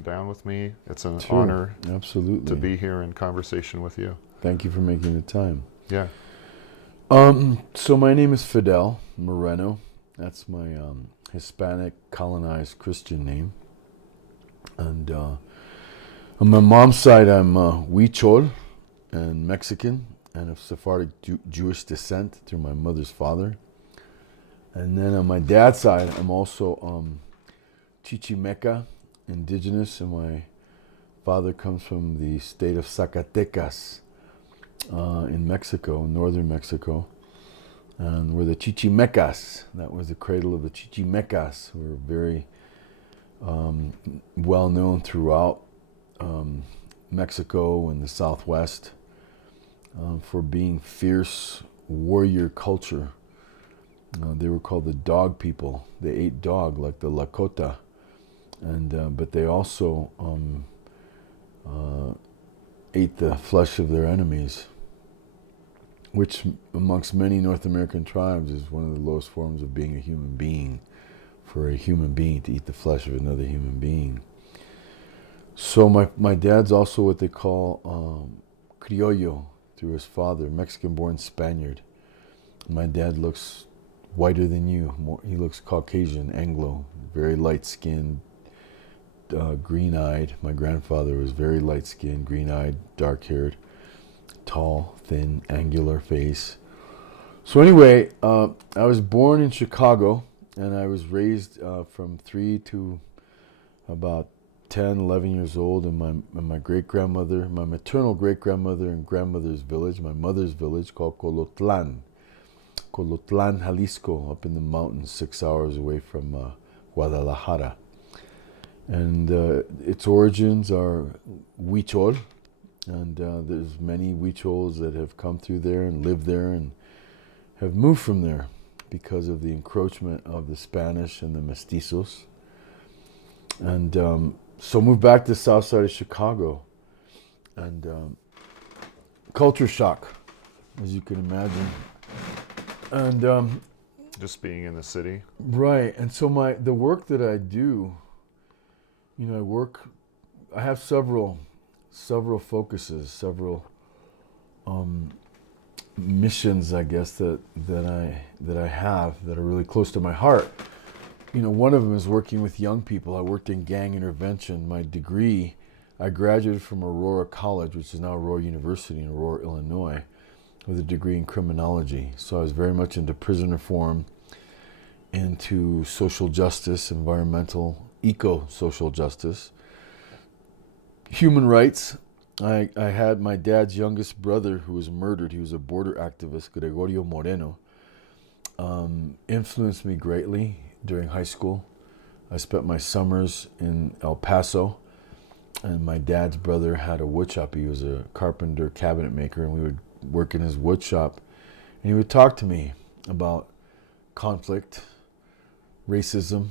sitting down with me. It's an Sure. honor Absolutely. to be here in conversation with you. Thank you for making the time. Yeah. So my name is Fidel Moreno. That's my Hispanic colonized Christian name. And on my mom's side, I'm Huichol and Mexican and of Sephardic Jewish descent through my mother's father. And then on my dad's side, I'm also Chichimeca, indigenous, and my father comes from the state of Zacatecas in Mexico, northern Mexico. And we're the Chichimecas. That was the cradle of the Chichimecas, who were very well known throughout Mexico and the Southwest for being fierce warrior culture. They were called the dog people. They ate dog like the Lakota, and but they also ate the flesh of their enemies, which amongst many North American tribes is one of the lowest forms of being a human being, for a human being to eat the flesh of another human being. So my dad's also what they call criollo through his father, Mexican-born Spaniard. My dad looks whiter than you. He looks Caucasian, Anglo, very light-skinned, green-eyed. My grandfather was very light-skinned, green-eyed, dark-haired, tall, thin, angular face. So anyway, I was born in Chicago, and I was raised from 3 to about 10, 11 years old in my great-grandmother, my maternal great-grandmother and grandmother's village, my mother's village called Colotlan, Jalisco, up in the mountains 6 hours away from Guadalajara. And its origins are Huichol, and there's many Huichols that have come through there and lived there and have moved from there because of the encroachment of the Spanish and the mestizos. And so moved back to the south side of Chicago. And culture shock, as you can imagine. And just being in the city. Right. And so the work that I do, I have several focuses, several missions, I guess, that I have that are really close to my heart. One of them is working with young people. I worked in gang intervention. My degree, I graduated from Aurora College, which is now Aurora University in Aurora, Illinois, with a degree in criminology. So I was very much into prison reform, into social justice, environmental, eco-social justice, human rights. I had my dad's youngest brother who was murdered. He was a border activist, Fidel Moreno. Influenced me greatly during high school. I spent my summers in El Paso, and my dad's brother had a wood shop. He was a carpenter, cabinet maker, and we would work in his wood shop. And he would talk to me about conflict, racism,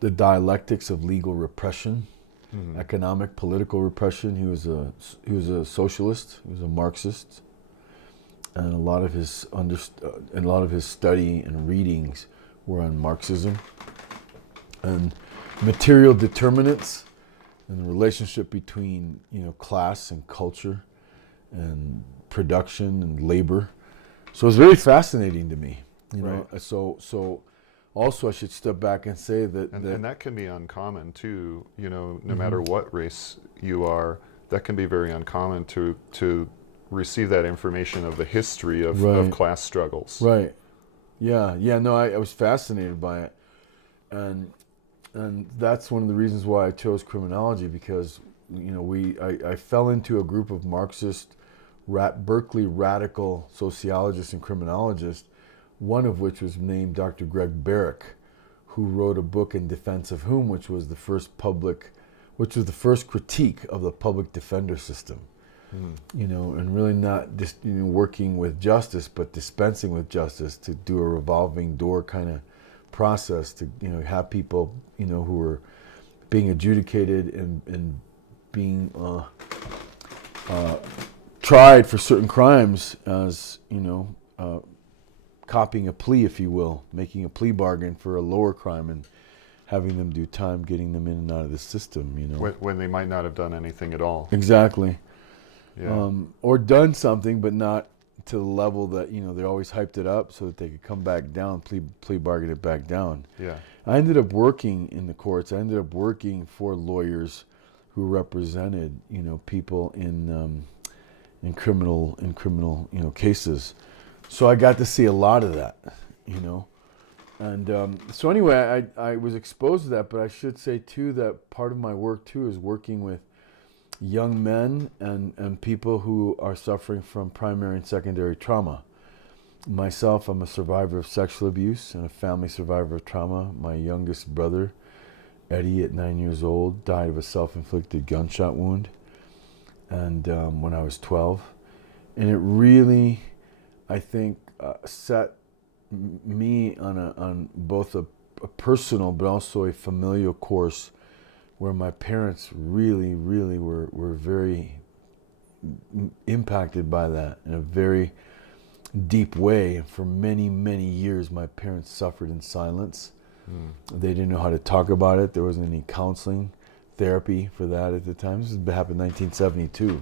the dialectics of legal repression, economic, political repression. He was a socialist. He was a Marxist, and a lot of his study and readings were on Marxism and material determinants and the relationship between class and culture and production and labor. So it's very fascinating to me. Right. So also I should step back and say that and that can be uncommon too. No matter what race you are, that can be very uncommon to receive that information of the history of class struggles. Right. Yeah. No, I was fascinated by it, and that's one of the reasons why I chose criminology, because I fell into a group of Marxist Berkeley radical sociologists and criminologists, one of which was named Dr. Greg Barrick, who wrote a book in defense of whom, which was the first critique of the public defender system. And really not just working with justice, but dispensing with justice, to do a revolving door kind of process to have people who were being adjudicated and being tried for certain crimes as copying a plea, if you will, making a plea bargain for a lower crime and having them do time, getting them in and out of the system, you know. When they might not have done anything at all. Exactly. Yeah. Or done something, but not to the level that, you know, they always hyped it up so that they could come back down, plea bargain it back down. Yeah. I ended up working in the courts. I ended up working for lawyers who represented, you know, people in criminal, you know, cases. So I got to see a lot of that, you know. And so anyway, I was exposed to that, but I should say too that part of my work too is working with young men and people who are suffering from primary and secondary trauma. Myself, I'm a survivor of sexual abuse and a family survivor of trauma. My youngest brother, Eddie, at 9 years old, died of a self-inflicted gunshot wound, and when I was 12. And it really, I think, set me on both a personal but also a familial course where my parents really, really were very impacted by that in a very deep way. For many, many years, my parents suffered in silence. They didn't know how to talk about it. There wasn't any counseling, therapy for that at the time. This happened in 1972.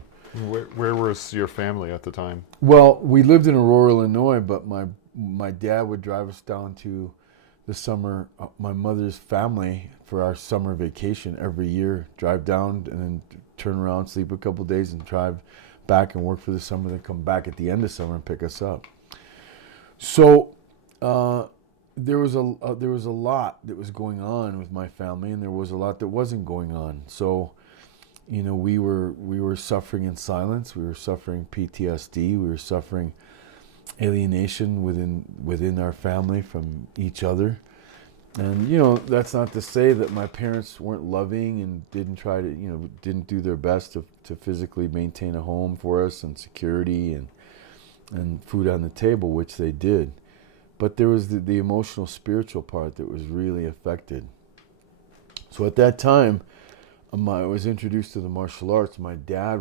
Where was your family at the time? Well, we lived in Aurora, Illinois, but my dad would drive us down to the summer, my mother's family, for our summer vacation every year. Drive down and then turn around, sleep a couple of days, and drive back and work for the summer, then come back at the end of summer and pick us up. So there was a lot that was going on with my family, and there was a lot that wasn't going on. So, you know, we were suffering in silence. We were suffering PTSD. We were suffering alienation within our family from each other. And, you know, that's not to say that my parents weren't loving and didn't try to, you know, didn't do their best to physically maintain a home for us and security and food on the table, which they did. But there was the emotional, spiritual part that was really affected. So at that time, I was introduced to the martial arts. My dad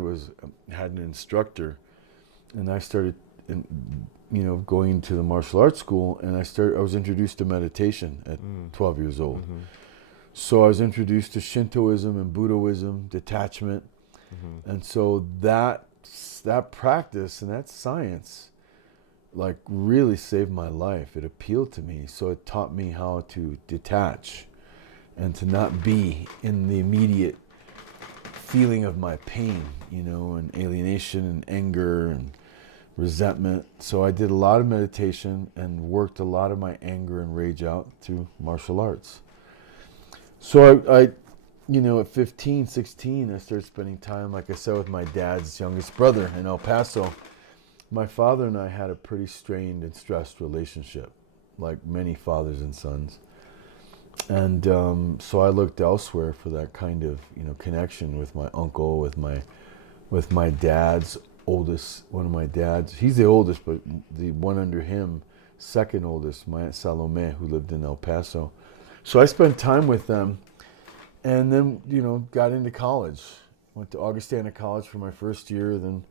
had an instructor, and I started, you know, going to the martial arts school, and I was introduced to meditation at 12 years old. Mm-hmm. So I was introduced to Shintoism and Buddhism, detachment. Mm-hmm. And so that practice and that science, like, really saved my life. It appealed to me. So it taught me how to detach and to not be in the immediate feeling of my pain, you know, and alienation and anger and resentment. So I did a lot of meditation and worked a lot of my anger and rage out through martial arts. So I you know, at 15, 16, I started spending time, like I said, with my dad's youngest brother in El Paso. My father and I had a pretty strained and stressed relationship, like many fathers and sons. And so I looked elsewhere for that kind of, you know, connection with my uncle, with my dad's oldest, one of my dads. He's the oldest, but the one under him, second oldest, my Aunt Salome, who lived in El Paso. So I spent time with them, and then, you know, got into college. Went to Augustana College for my first year, then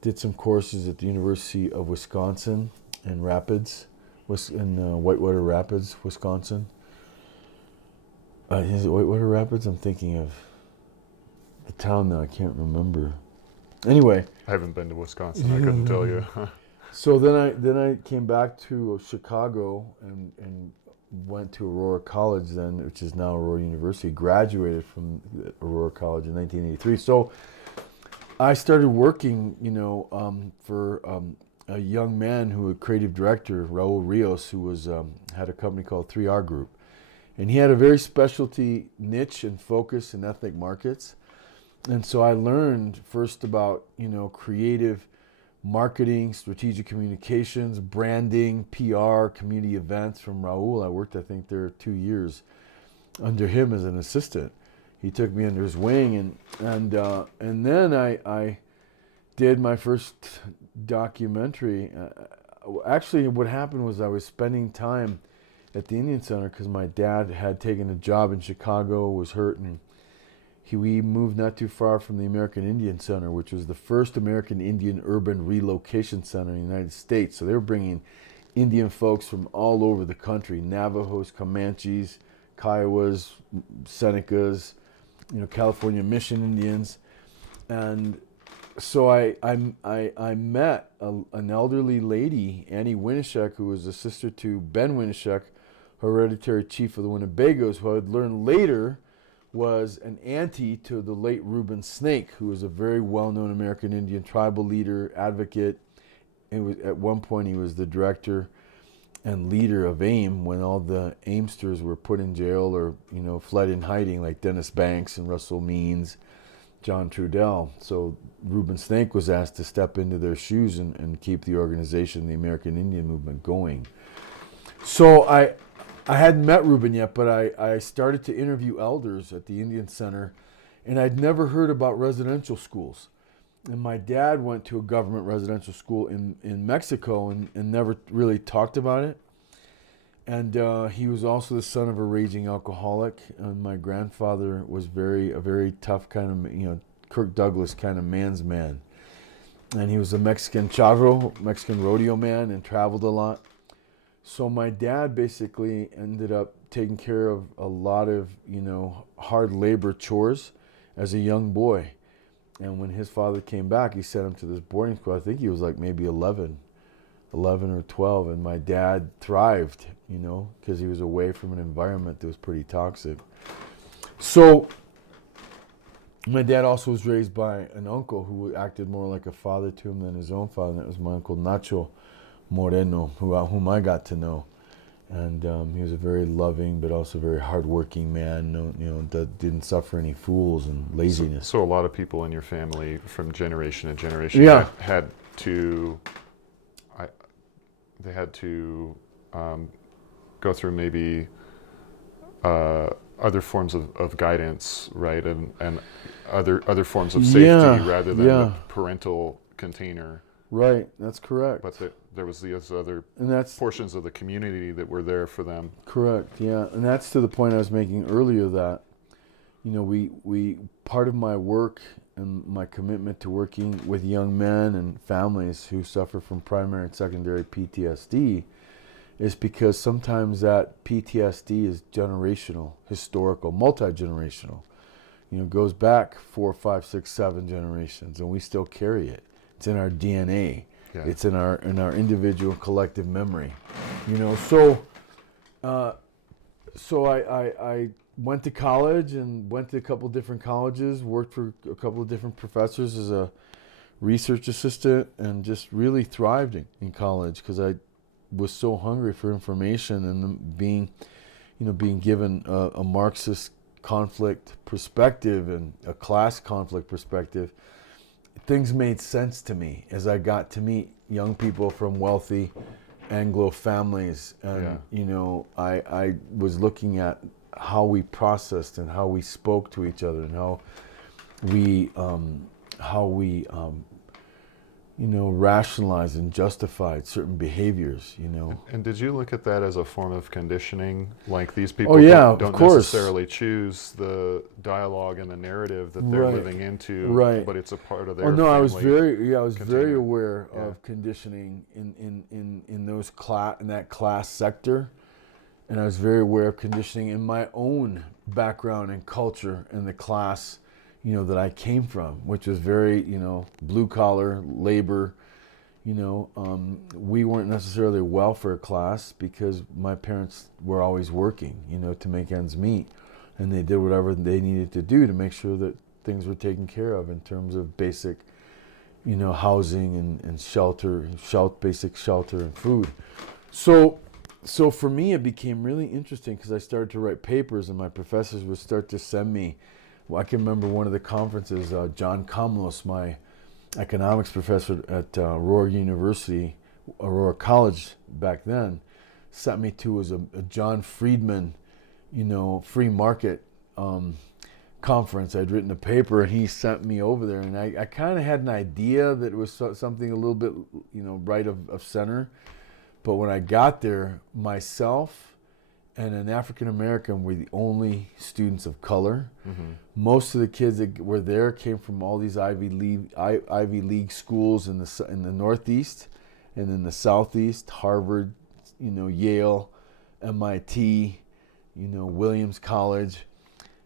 did some courses at the University of Wisconsin in Whitewater Rapids, Wisconsin. Is it Whitewater Rapids? I'm thinking of the town now. I can't remember. Anyway, I haven't been to Wisconsin. I couldn't tell you. So then I came back to Chicago and went to Aurora College then, which is now Aurora University. Graduated from Aurora College in 1983. So I started working, you know, for a young man who, a creative director, Raul Rios, who was had a company called 3R Group. And he had a very specialty niche and focus in ethnic markets. And so I learned first about, you know, creative marketing, strategic communications, branding, PR, community events from Raul. I worked, I think, there 2 years under him as an assistant. He took me under his wing, and then I did my first documentary. Actually, what happened was I was spending time at the Indian Center because my dad had taken a job in Chicago, was hurt, and we moved not too far from the American Indian Center, which was the first American Indian urban relocation center in the United States. So they were bringing Indian folks from all over the country, Navajos, Comanches, Kiowas, Senecas, California Mission Indians. And so I met an elderly lady, Annie Winishek, who was a sister to Ben Winishek, hereditary chief of the Winnebagos, who I would learn later was an auntie to the late Reuben Snake, who was a very well-known American Indian tribal leader, advocate. At one point, he was the director and leader of AIM when all the AIMsters were put in jail or fled in hiding, like Dennis Banks and Russell Means, John Trudell. So Reuben Snake was asked to step into their shoes and keep the organization, the American Indian movement, going. So I hadn't met Reuben yet, but I started to interview elders at the Indian Center, and I'd never heard about residential schools. And my dad went to a government residential school in Mexico and never really talked about it. And he was also the son of a raging alcoholic. And my grandfather was a very tough kind of, Kirk Douglas kind of man's man. And he was a Mexican charro, Mexican rodeo man, and traveled a lot. So my dad basically ended up taking care of a lot of, hard labor chores as a young boy. And when his father came back, he sent him to this boarding school. I think he was like maybe 11 or 12. And my dad thrived, because he was away from an environment that was pretty toxic. So my dad also was raised by an uncle who acted more like a father to him than his own father. And that was my uncle Nacho Moreno, whom I got to know. And he was a very loving but also very hardworking man, that didn't suffer any fools and laziness. So a lot of people in your family from generation to generation had to go through maybe other forms of guidance, right, and other forms of safety rather than the parental container. Right, that's correct. But there was these other and portions of the community that were there for them. Correct, yeah. And that's to the point I was making earlier that, we part of my work and my commitment to working with young men and families who suffer from primary and secondary PTSD is because sometimes that PTSD is generational, historical, multi-generational. Goes back 4, 5, 6, 7 generations, and we still carry it. It's in our DNA. Yeah. It's in our individual collective memory. So I went to college and went to a couple different colleges, worked for a couple of different professors as a research assistant, and just really thrived in college because I was so hungry for information, and being given a Marxist conflict perspective and a class conflict perspective. Things made sense to me as I got to meet young people from wealthy Anglo families, and I was looking at how we processed and how we spoke to each other and how we rationalized and justified certain behaviors. And did you look at that as a form of conditioning? Like these people don't necessarily choose the dialogue and the narrative that they're living into, but it's a part of their family. I was very aware of conditioning in that class sector, and I was very aware of conditioning in my own background and culture in the class that I came from, which was very, blue collar labor. We weren't necessarily a welfare class because my parents were always working, to make ends meet, and they did whatever they needed to do to make sure that things were taken care of in terms of basic, housing and shelter, basic shelter and food. So for me, it became really interesting because I started to write papers, and my professors would start to send me. Well, I can remember one of the conferences, John Kamlos, my economics professor at Aurora College back then, sent me to was a John Friedman, free market conference. I'd written a paper, and he sent me over there, and I kind of had an idea that it was something a little bit, right of center. But when I got there, myself and an African American were the only students of color. Mm-hmm. Most of the kids that were there came from all these Ivy League schools in the Northeast, and in the Southeast, Harvard, Yale, MIT, Williams College,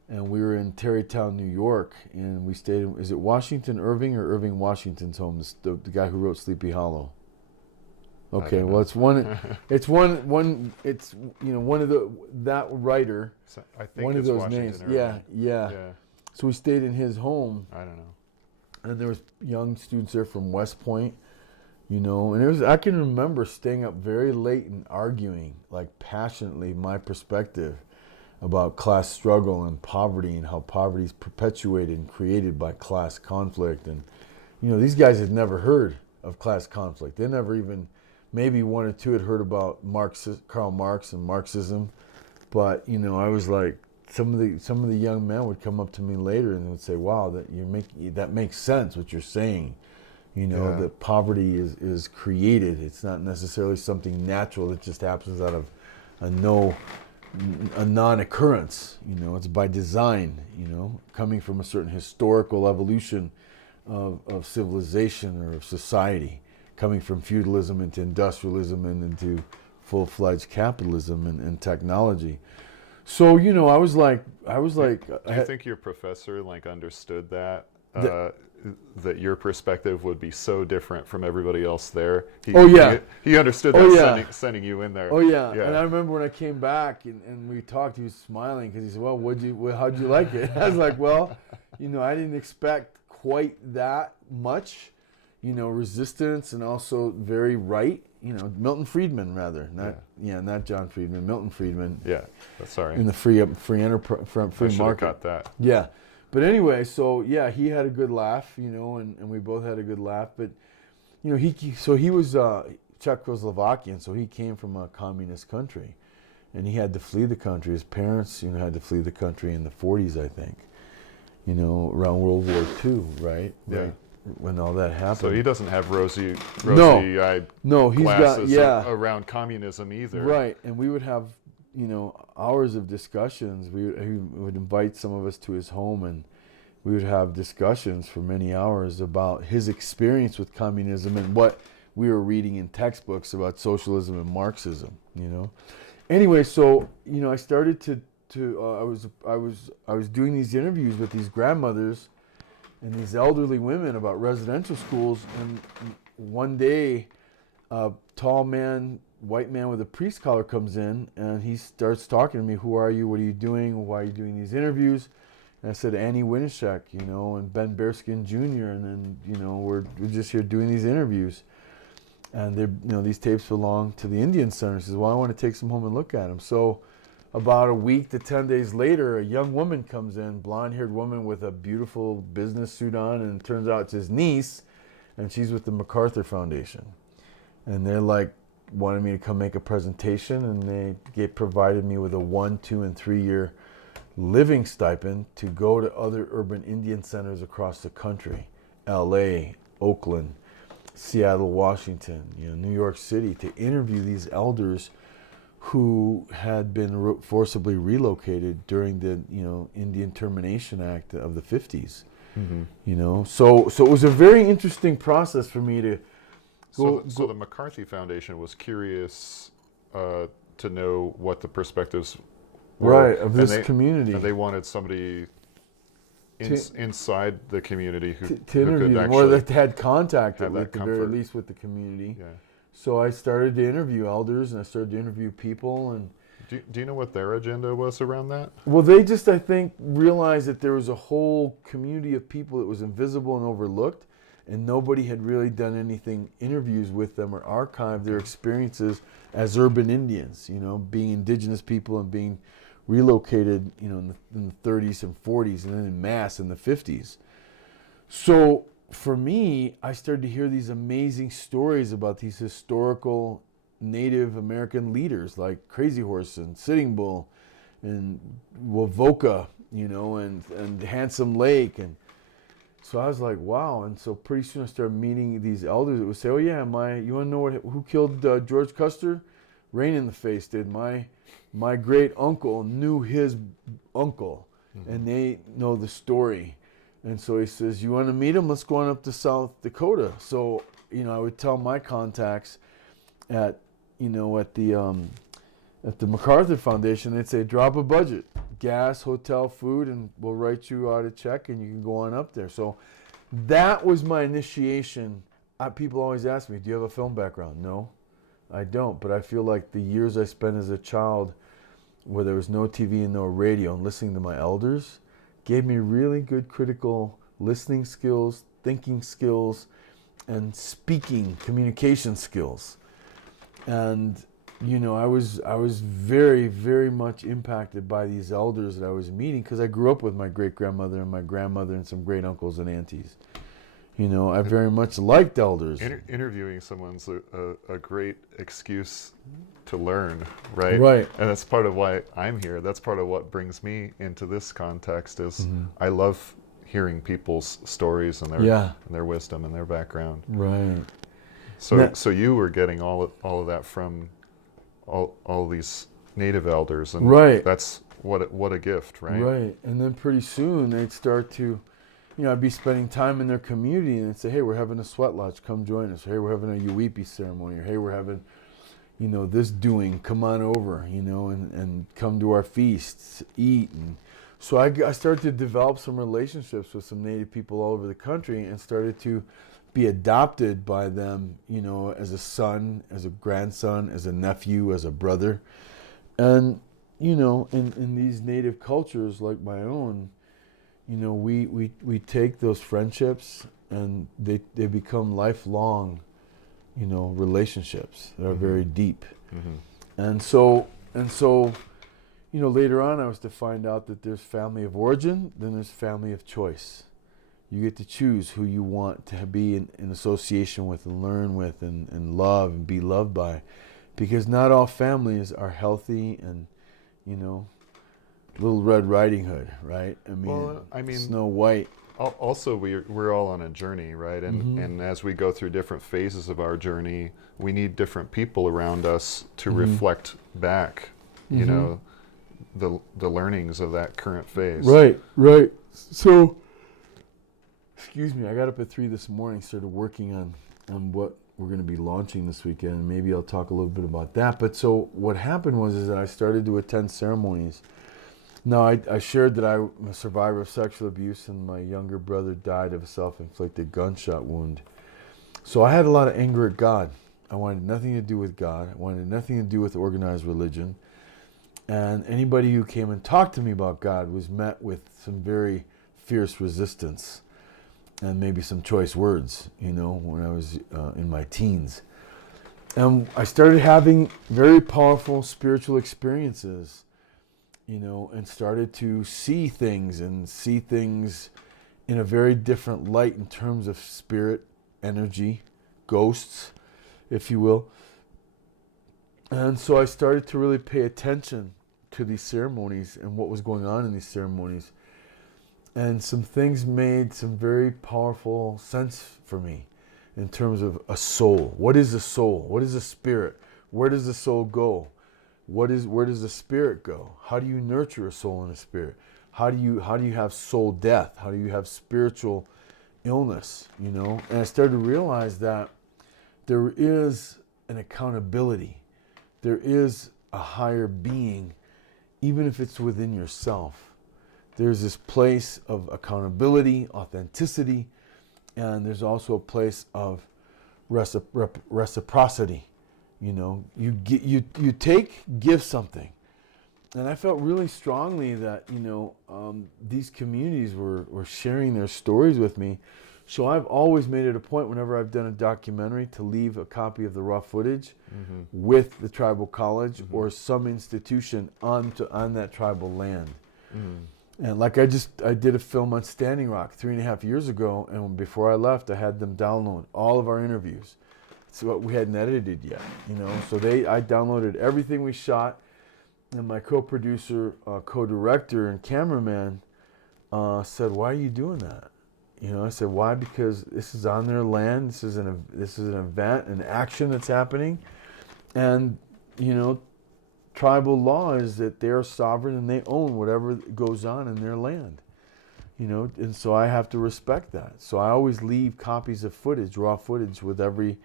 and we were in Tarrytown, New York, and we stayed in, is it Washington Irving or Irving Washington's home, the guy who wrote Sleepy Hollow? Okay, well, it's one of that writer, So I think one of it's those Washington names. Irving. Yeah. So we stayed in his home, I don't know. and there was young students there from West Point, and I can remember staying up very late and arguing, like passionately, my perspective about class struggle and poverty, and how poverty is perpetuated and created by class conflict. And these guys had never heard of class conflict. They never even, maybe one or two had heard about Karl Marx and Marxism, but I was like, some of the young men would come up to me later and would say, "Wow, that makes sense what you're saying." That poverty is created. It's not necessarily something natural that just happens out of a non-occurrence. It's by design. Coming from a certain historical evolution of civilization or of society, coming from feudalism into industrialism and into full-fledged capitalism and technology. So I was like, Do you think your professor understood that? That your perspective would be so different from everybody else there. He understood that sending you in there. And I remember when I came back and we talked, he was smiling because he said, "Well, how'd you like it?" I was like, "Well, I didn't expect quite that much, resistance, and also very right. Milton Friedman rather, not John Friedman, Milton Friedman. Yeah, sorry. In the free enterprise, free market. Got that. Yeah. But anyway, so he had a good laugh, and we both had a good laugh. But he was Czechoslovakian, so he came from a communist country, and he had to flee the country. His parents, had to flee the country in the 40s, I think, around World War II, right? Yeah. Right, when all that happened. So he doesn't have rosy-eyed he's glasses got around communism either. Right, and we would have hours of discussions. He would invite some of us to his home, and we would have discussions for many hours about his experience with communism and what we were reading in textbooks about socialism and Marxism. Anyway, so I started to I was doing these interviews with these grandmothers and these elderly women about residential schools, and one day a tall man, white man with a priest collar, comes in and he starts talking to me. "Who are you? What are you doing? Why are you doing these interviews?" And I said, "Annie Winishek, and Ben Bearskin Jr. And then, we're just here doing these interviews. And these tapes belong to the Indian Center." He says, "Well, I want to take some home and look at them." So about a week to 10 days later, a young woman comes in, blonde-haired woman with a beautiful business suit on, and it turns out it's his niece, and she's with the MacArthur Foundation. And they're wanted me to come make a presentation, and they provided me with a 1, 2, and 3 year living stipend to go to other urban Indian centers across the country, LA, Oakland, Seattle, Washington, New York City, to interview these elders who had been forcibly relocated during the Indian Termination Act of the 50s. Mm-hmm. So it was a very interesting process for me to go. So the McCarthy Foundation was curious to know what the perspectives were, of this community, and they wanted somebody inside the community who interview them, or that had contact at the very least with the community. Yeah. So I started to interview elders, and I started to interview people. And do you know what their agenda was around that? Well, they just, I think, realized that there was a whole community of people that was invisible and overlooked, and nobody had really done anything, interviews with them or archived their experiences as urban Indians, being indigenous people and being relocated, in the 30s and 40s, and then in mass in the 50s. So for me, I started to hear these amazing stories about these historical Native American leaders like Crazy Horse and Sitting Bull and Wovoka, and Handsome Lake. And so I was like, wow. And so pretty soon I started meeting these elders that would say, "Oh yeah, you want to know who killed George Custer? Rain in the Face did. My great uncle knew his uncle, mm-hmm. and they know the story." And so he says, "You want to meet him? Let's go on up to South Dakota." So, I would tell my contacts at the at the MacArthur Foundation, they'd say, drop a budget, gas, hotel, food, and we'll write you out a check and you can go on up there. So that was my initiation. People always ask me, do you have a film background? No, I don't. But I feel like the years I spent as a child where there was no TV and no radio and listening to my elders gave me really good critical listening skills, thinking skills, and speaking, communication skills. And I was very, very much impacted by these elders that I was meeting because I grew up with my great-grandmother and my grandmother and some great uncles and aunties. I very much liked elders. Interviewing someone's a great excuse to learn, right? Right. And that's part of why I'm here. That's part of what brings me into this context is I love hearing people's stories and their wisdom and their background. Right. So you were getting all of that from all these native elders, and right. That's what a gift, right? Right. And then pretty soon they'd start to, I'd be spending time in their community and they'd say, hey, we're having a sweat lodge, come join us. Hey, we're having a Yuipi ceremony, or hey, we're having, this doing, come on over, and come to our feasts, eat. And so I started to develop some relationships with some Native people all over the country and started to be adopted by them, as a son, as a grandson, as a nephew, as a brother. And, in these Native cultures like my own, we take those friendships and they become lifelong, relationships that are very deep. Mm-hmm. And so, later on I was to find out that there's family of origin, then there's family of choice. You get to choose who you want to be in association with and learn with and love and be loved by. Because not all families are healthy and, Little Red Riding Hood, right? I mean Snow White. Also, we're all on a journey, right? And as we go through different phases of our journey, we need different people around us to reflect back, the learnings of that current phase. Right. So, excuse me, I got up at 3 this morning, started working on what we're going to be launching this weekend, and maybe I'll talk a little bit about that. But so what happened was that I started to attend ceremonies. Now, I shared that I'm a survivor of sexual abuse, and my younger brother died of a self-inflicted gunshot wound. So I had a lot of anger at God. I wanted nothing to do with God. I wanted nothing to do with organized religion. And anybody who came and talked to me about God was met with some very fierce resistance and maybe some choice words, when I was in my teens. And I started having very powerful spiritual experiences, and started to see things in a very different light in terms of spirit, energy, ghosts, if you will. And so I started to really pay attention to these ceremonies and what was going on in these ceremonies. And some things made some very powerful sense for me in terms of a soul. What is a soul? What is a spirit? Where does the soul go? Where does the spirit go? How do you nurture a soul and a spirit? How do you have soul death? How do you have spiritual illness? And I started to realize that there is an accountability. There is a higher being, even if it's within yourself. There's this place of accountability, authenticity, and there's also a place of reciprocity. You give something, and I felt really strongly that these communities were sharing their stories with me. So I've always made it a point whenever I've done a documentary to leave a copy of the raw footage with the tribal college or some institution on that tribal land. And like I did a film on Standing Rock 3.5 years ago, and before I left, I had them download all of our interviews. So we hadn't edited yet, So I downloaded everything we shot, and my co-producer, co-director, and cameraman said, "Why are you doing that?" I said, "Why? Because this is on their land. This is an event, an action that's happening, and tribal law is that they are sovereign and they own whatever goes on in their land, and so I have to respect that. So I always leave copies of footage, raw footage, with every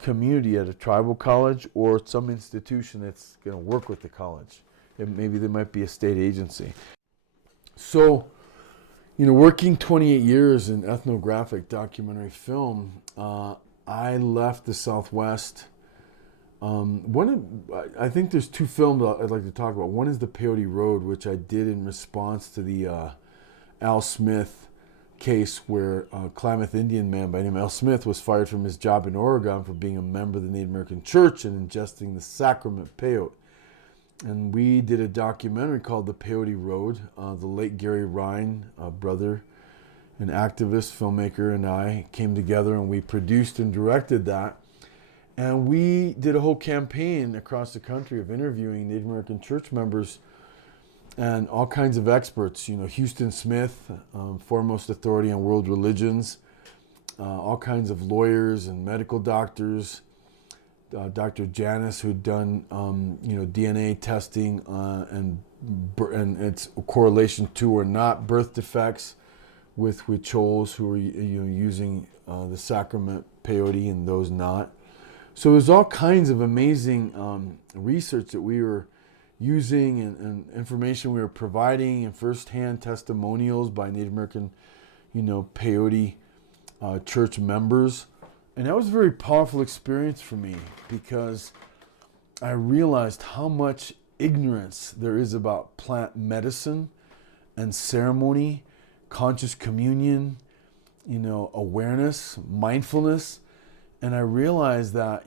community at a tribal college or some institution that's going to work with the college. Maybe there might be a state agency. So, working 28 years in ethnographic documentary film, I left the Southwest. I think there's two films I'd like to talk about. One is The Peyote Road, which I did in response to the Al Smith case where a Klamath Indian man by the name of Al Smith was fired from his job in Oregon for being a member of the Native American Church and ingesting the sacrament peyote. And we did a documentary called The Peyote Road. The late Gary Ryan, a brother, an activist, filmmaker, and I came together and we produced and directed that. And we did a whole campaign across the country of interviewing Native American church members and all kinds of experts. Houston Smith, foremost authority on world religions, all kinds of lawyers and medical doctors, Dr. Janice, who'd done DNA testing and its correlation to or not birth defects with Huichols who were using the sacrament peyote and those not. So there's all kinds of amazing research that we were using and information we were providing and firsthand testimonials by Native American, peyote church members. And that was a very powerful experience for me because I realized how much ignorance there is about plant medicine and ceremony, conscious communion, awareness, mindfulness. And I realized that,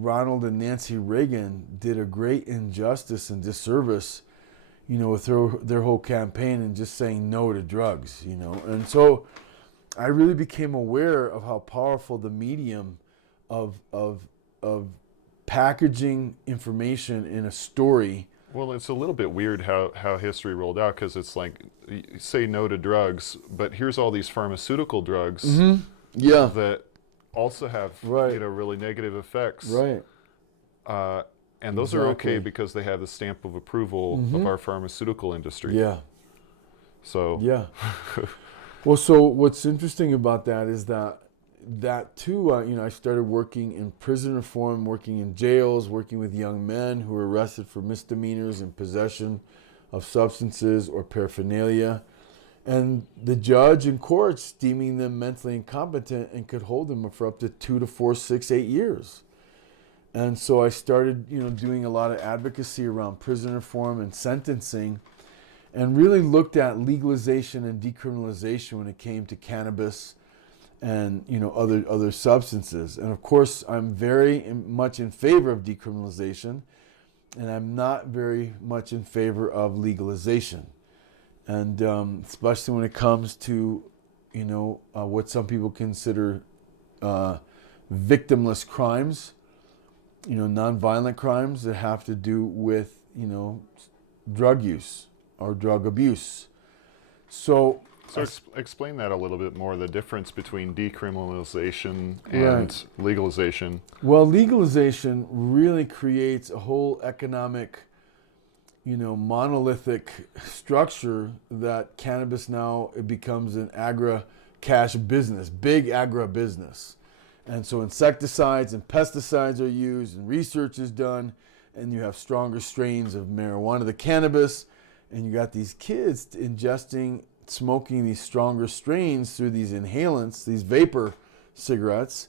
Ronald and Nancy Reagan did a great injustice and disservice, with their whole campaign and just saying no to drugs, And so I really became aware of how powerful the medium of packaging information in a story. Well, it's a little bit weird how history rolled out because it's like, say no to drugs, but here's all these pharmaceutical drugs. Mm-hmm. Yeah. That also have really negative effects. Right. And those are okay because they have the stamp of approval of our pharmaceutical industry. Yeah. So. Yeah. Well, so what's interesting about that is that too, I started working in prison reform, working in jails, working with young men who were arrested for misdemeanors and possession of substances or paraphernalia. And the judge in courts deeming them mentally incompetent and could hold them for up to 2 to 4, 6, 8 years. And so I started, doing a lot of advocacy around prison reform and sentencing and really looked at legalization and decriminalization when it came to cannabis and, other substances. And of course, I'm very much in favor of decriminalization and I'm not very much in favor of legalization. And especially when it comes to, what some people consider victimless crimes, nonviolent crimes that have to do with, drug use or drug abuse. So explain that a little bit more, the difference between decriminalization and legalization. Well, legalization really creates a whole economic monolithic structure that cannabis now it becomes an agri-cash business, big agribusiness. And so insecticides and pesticides are used and research is done and you have stronger strains of marijuana, the cannabis, and you got these kids smoking these stronger strains through these inhalants, these vapor cigarettes.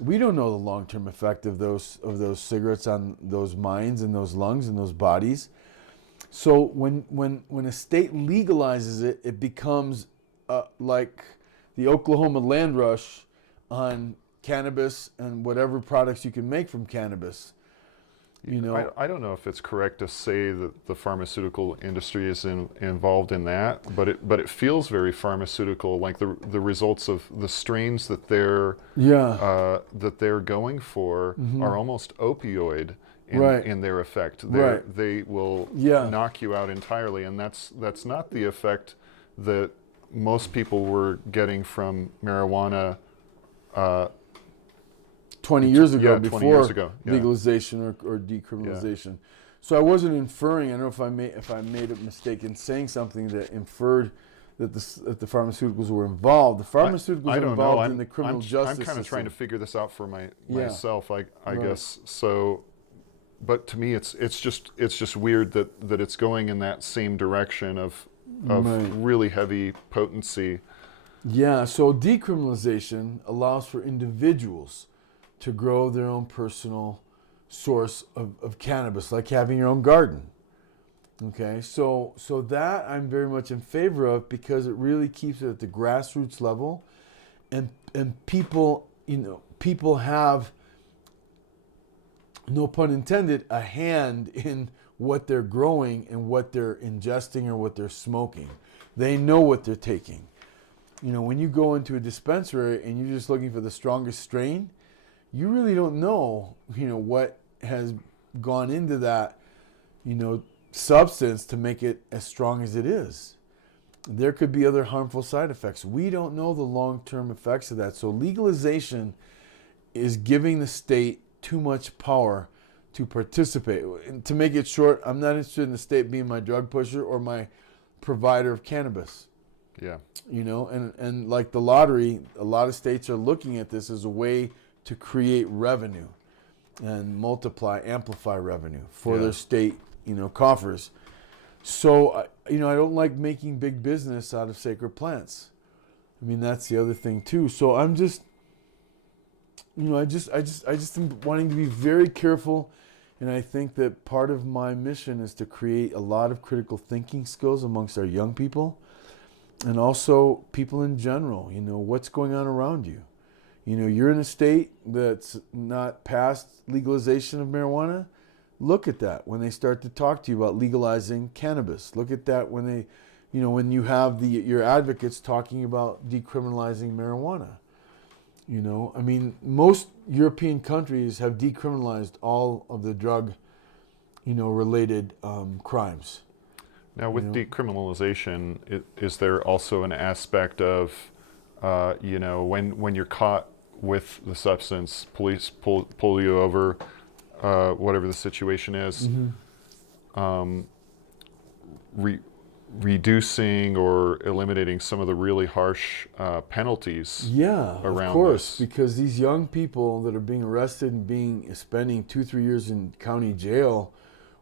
We don't know the long-term effect of those cigarettes on those minds and those lungs and those bodies. So when a state legalizes it, it becomes like the Oklahoma land rush on cannabis and whatever products you can make from cannabis. I don't know if it's correct to say that the pharmaceutical industry is involved in that, but it feels very pharmaceutical, like the results of the strains that they're going for are almost opioid in their effect. They will knock you out entirely, and that's not the effect that most people were getting from marijuana 20 years ago, 20 before years ago, legalization or decriminalization. So I wasn't inferring. I don't know if I made a mistake in saying something that inferred that the pharmaceuticals were involved. The pharmaceuticals are involved in the criminal justice system. I'm kind of trying to figure this out for myself, I guess. So, but to me, it's just weird that it's going in that same direction of really heavy potency. Yeah. So decriminalization allows for individuals to grow their own personal source of cannabis, like having your own garden. Okay, so that I'm very much in favor of, because it really keeps it at the grassroots level, and people have, no pun intended, a hand in what they're growing and what they're ingesting or what they're smoking. They know what they're taking. When you go into a dispensary and you're just looking for the strongest strain, you really don't know, what has gone into that, substance to make it as strong as it is. There could be other harmful side effects. We don't know the long-term effects of that. So legalization is giving the state too much power to participate. And to make it short, I'm not interested in the state being my drug pusher or my provider of cannabis. Yeah. And like the lottery, a lot of states are looking at this as a way to create revenue and amplify revenue for their state, coffers. So, I don't like making big business out of sacred plants. I mean, that's the other thing too. So I'm just, I just am wanting to be very careful. And I think that part of my mission is to create a lot of critical thinking skills amongst our young people, and also people in general. What's going on around you. You're in a state that's not past legalization of marijuana. Look at that when they start to talk to you about legalizing cannabis. Look at that when they, when you have your advocates talking about decriminalizing marijuana. I mean, most European countries have decriminalized all of the drug, related crimes. Now, with decriminalization, is there also an aspect of, when you're caught with the substance, police pull you over, whatever the situation is, reducing or eliminating some of the really harsh penalties around of course, this. Because these young people that are being arrested and spending 2-3 years in county jail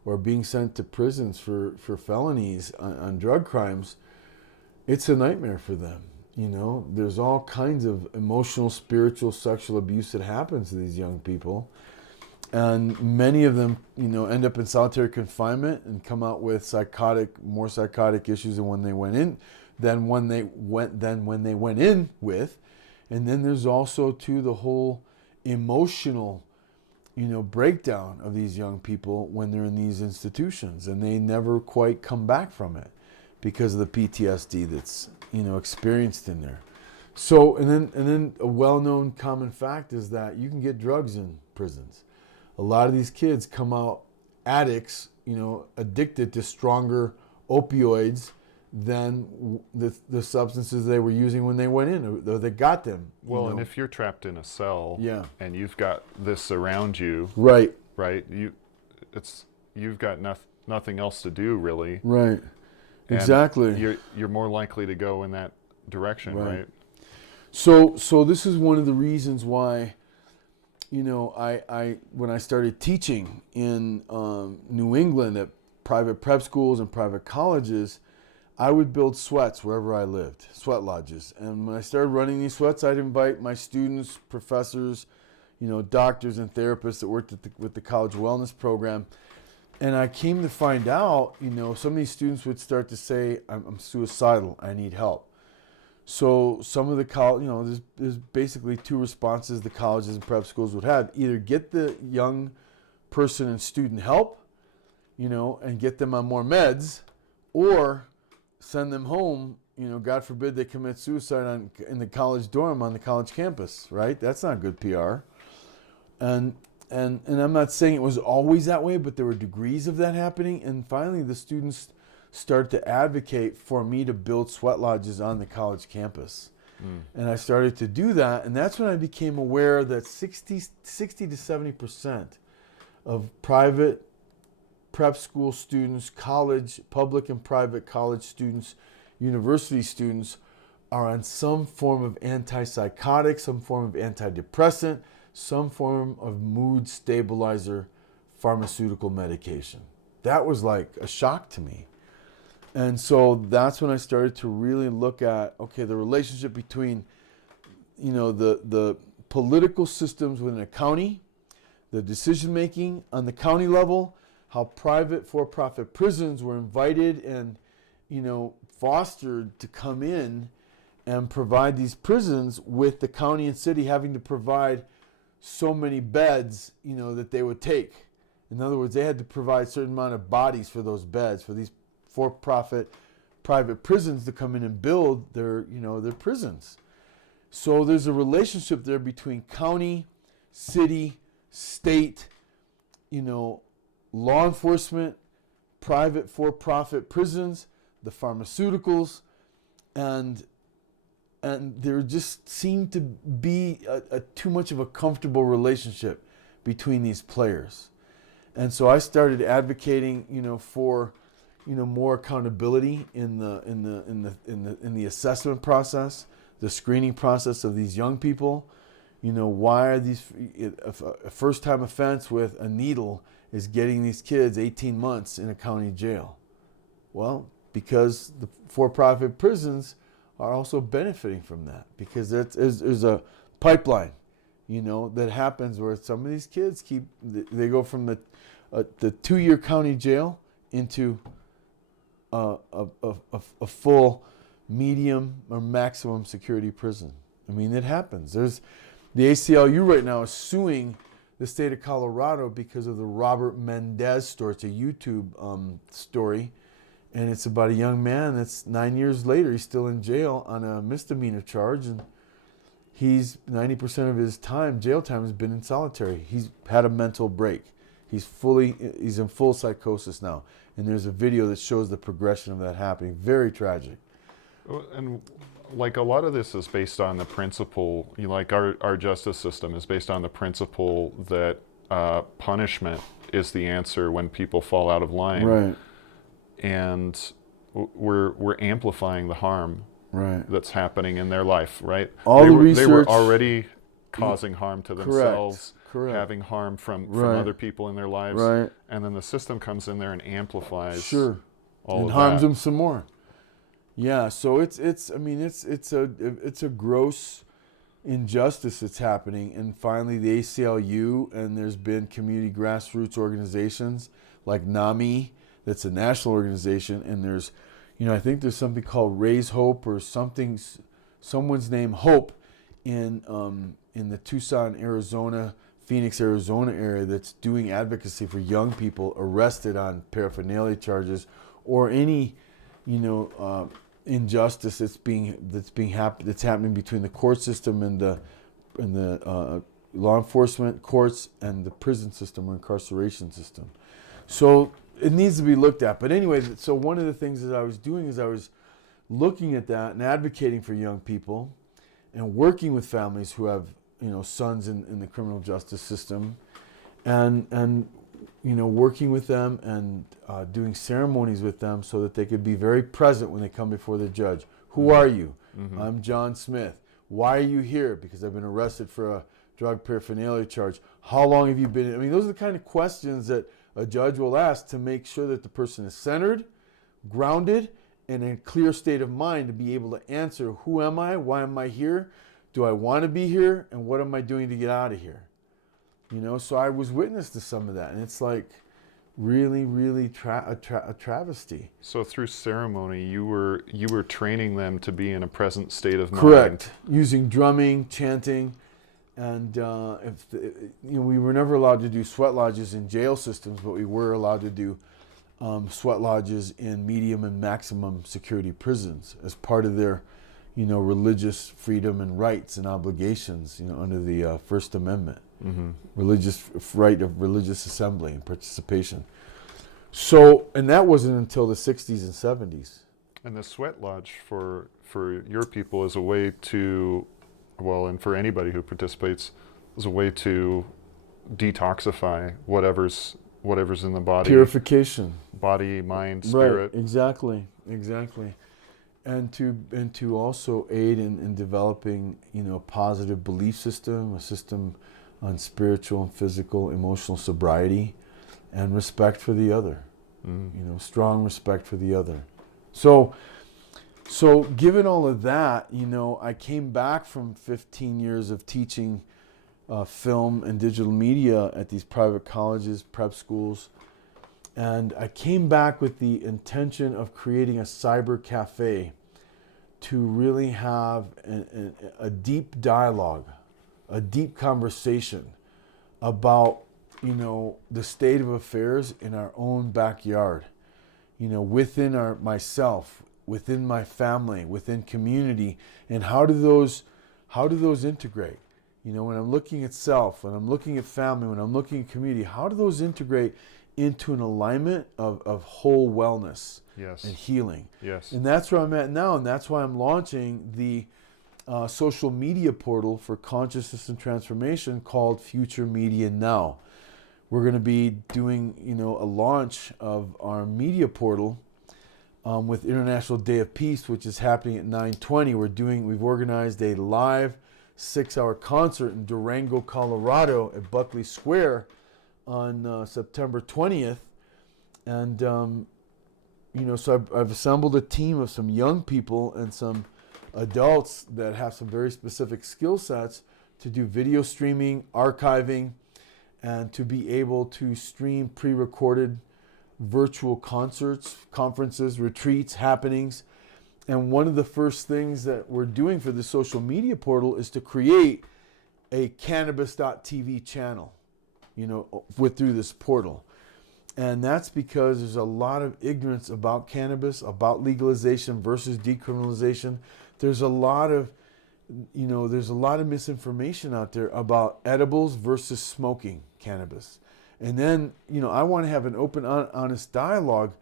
or being sent to prisons for felonies on drug crimes, it's a nightmare for them. There's all kinds of emotional, spiritual, sexual abuse that happens to these young people. And many of them, end up in solitary confinement and come out with more psychotic issues than when they went in, when they went in with. And then there's also the whole emotional, breakdown of these young people when they're in these institutions, and they never quite come back from it because of the PTSD that's, experienced in there. So, and then a well-known common fact is that you can get drugs in prisons. A lot of these kids come out addicts, addicted to stronger opioids than the substances they were using when they went in, or they got them. Well, and if you're trapped in a cell, and you've got this around you, right, you've got nothing else to do really, right, and exactly. You're more likely to go in that direction, right? So this is one of the reasons why, I when I started teaching in New England at private prep schools and private colleges, I would build sweats wherever I lived, sweat lodges. And when I started running these sweats, I'd invite my students, professors, doctors and therapists that worked with the college wellness program. And I came to find out, some of these students would start to say, I'm suicidal, I need help. So some of the college, there's basically two responses the colleges and prep schools would have. Either get the young person and student help, and get them on more meds, or send them home, God forbid they commit suicide in the college dorm on the college campus, right? That's not good PR. And I'm not saying it was always that way, but there were degrees of that happening. And finally, the students started to advocate for me to build sweat lodges on the college campus. And I started to do that. And that's when I became aware that 60 to 70% of private prep school students, public and private college students university students are on some form of antipsychotic, some form of antidepressant, some form of mood stabilizer pharmaceutical medication. That was like a shock to me. And so that's when I started to really look at, okay, the relationship between, the political systems within a county, the decision making on the county level, how private for-profit prisons were invited and, fostered to come in and provide these prisons, with the county and city having to provide so many beds, that they would take. In other words, they had to provide a certain amount of bodies for those beds, for these for-profit private prisons to come in and build their prisons. So there's a relationship there between county, city, state, law enforcement, private for-profit prisons, the pharmaceuticals, and there just seemed to be a too much of a comfortable relationship between these players. And so I started advocating, for more accountability in the assessment process, the screening process of these young people. Why are these, a first-time offense with a needle is getting these kids 18 months in a county jail? Well, because the for-profit prisons are also benefiting from that, because there's a pipeline, that happens where some of these kids they go from the 2-year county jail into a full, medium, or maximum security prison. I mean, it happens. There's the ACLU right now is suing the state of Colorado because of the Robert Mendez story. It's a YouTube story, and it's about a young man that's 9 years later, he's still in jail on a misdemeanor charge, and he's 90% of his jail time has been in solitary. He's had a mental break. He's in full psychosis now. And there's a video that shows the progression of that happening. Very tragic. And like a lot of this is based on the principle, like our justice system is based on the principle that punishment is the answer when people fall out of line. Right. And we're amplifying the harm that's happening in their life, right? They were already causing harm to themselves. Correct. Having harm from other people in their lives, and then the system comes in there and amplifies all of that. And harms them some more. Yeah, so it's a gross injustice that's happening, and finally the ACLU, and there's been community grassroots organizations like NAMI, that's a national organization, and there's, I think there's something called Raise Hope or something, someone's name Hope in the Tucson, Arizona, Phoenix, Arizona area that's doing advocacy for young people arrested on paraphernalia charges or any, injustice that's happening between the court system and the law enforcement courts and the prison system or incarceration system. So it needs to be looked at. But anyway, so one of the things that I was doing is I was looking at that and advocating for young people and working with families who have sons in the criminal justice system, and working with them and doing ceremonies with them so that they could be very present when they come before the judge. Who are you? Mm-hmm. I'm John Smith. Why are you here? Because I've been arrested for a drug paraphernalia charge. How long have you been? I mean, those are the kind of questions that a judge will ask to make sure that the person is centered, grounded, and in a clear state of mind to be able to answer, who am I? Why am I here? Do I want to be here? And what am I doing to get out of here? So I was witness to some of that. And it's like really, really a travesty. So through ceremony, you were training them to be in a present state of mind. Correct. Using drumming, chanting. And we were never allowed to do sweat lodges in jail systems, but we were allowed to do sweat lodges in medium and maximum security prisons as part of their religious freedom and rights and obligations, under the First Amendment, religious right of religious assembly and participation. So, and that wasn't until the 60s and 70s. And the sweat lodge for your people is a way to, and for anybody who participates, is a way to detoxify whatever's in the body. Purification. Body, mind, spirit. Right, exactly. to also aid in developing, a positive belief system, a system on spiritual and physical, emotional sobriety, and respect for the other. Strong respect for the other. So given all of that, I came back from 15 years of teaching film and digital media at these private colleges, prep schools, and I came back with the intention of creating a cyber cafe to really have a deep dialogue, a deep conversation about, the state of affairs in our own backyard, within myself, within my family, within community, and how do those integrate? When I'm looking at self, when I'm looking at family, when I'm looking at community, how do those integrate into an alignment of whole wellness and healing? Yes. And that's where I'm at now, and that's why I'm launching the social media portal for consciousness and transformation called Future Media Now. We're going to be doing, a launch of our media portal with International Day of Peace, which is happening at 9/20. We've organized a live 6-hour concert in Durango, Colorado at Buckley Square on September 20th. And, so I've assembled a team of some young people and some adults that have some very specific skill sets to do video streaming, archiving, and to be able to stream pre-recorded virtual concerts, conferences, retreats, happenings. And one of the first things that we're doing for the social media portal is to create a cannabis.tv channel, through this portal. And that's because there's a lot of ignorance about cannabis, about legalization versus decriminalization. There's a lot of misinformation out there about edibles versus smoking cannabis. And then, I want to have an open, honest dialogue,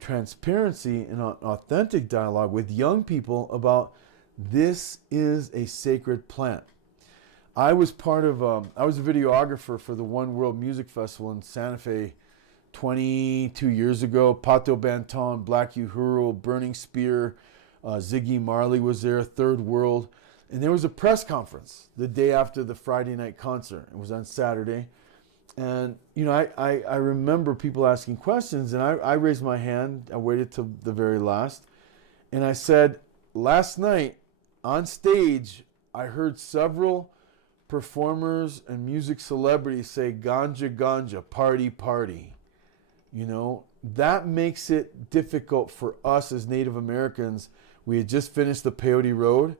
transparency, and authentic dialogue with young people about this is a sacred plant. I was I was a videographer for the One World Music Festival in Santa Fe 22 years ago. Pato Banton, Black Uhuru, Burning Spear, Ziggy Marley was there, Third World. And there was a press conference the day after the Friday night concert. It was on Saturday. And, I remember people asking questions, and I raised my hand. I waited till the very last. And I said, last night on stage, I heard several performers and music celebrities say, ganja, ganja, party, party. That makes it difficult for us as Native Americans. We had just finished the Peyote Road.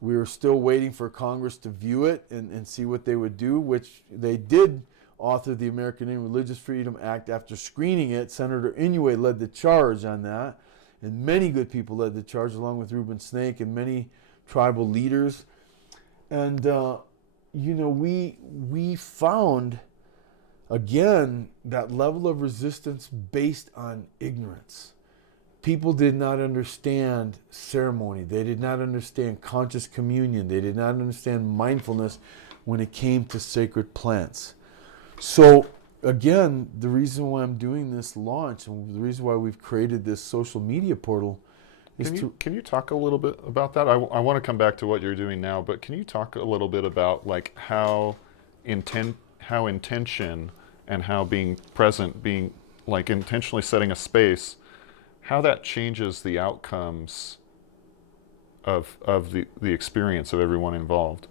We were still waiting for Congress to view it and see what they would do, which they did author the American Indian Religious Freedom Act. After screening it, Senator Inouye led the charge on that, and many good people led the charge, along with Reuben Snake and many tribal leaders. And we found again that level of resistance based on ignorance. People did not understand ceremony. They did not understand conscious communion. They did not understand mindfulness when it came to sacred plants. So again, the reason why I'm doing this launch and the reason why we've created this social media portal is Can you talk a little bit about that? I want to come back to what you're doing now, but can you talk a little bit about like how intention and how being present, being like intentionally setting a space, how that changes the outcomes of the experience of everyone involved?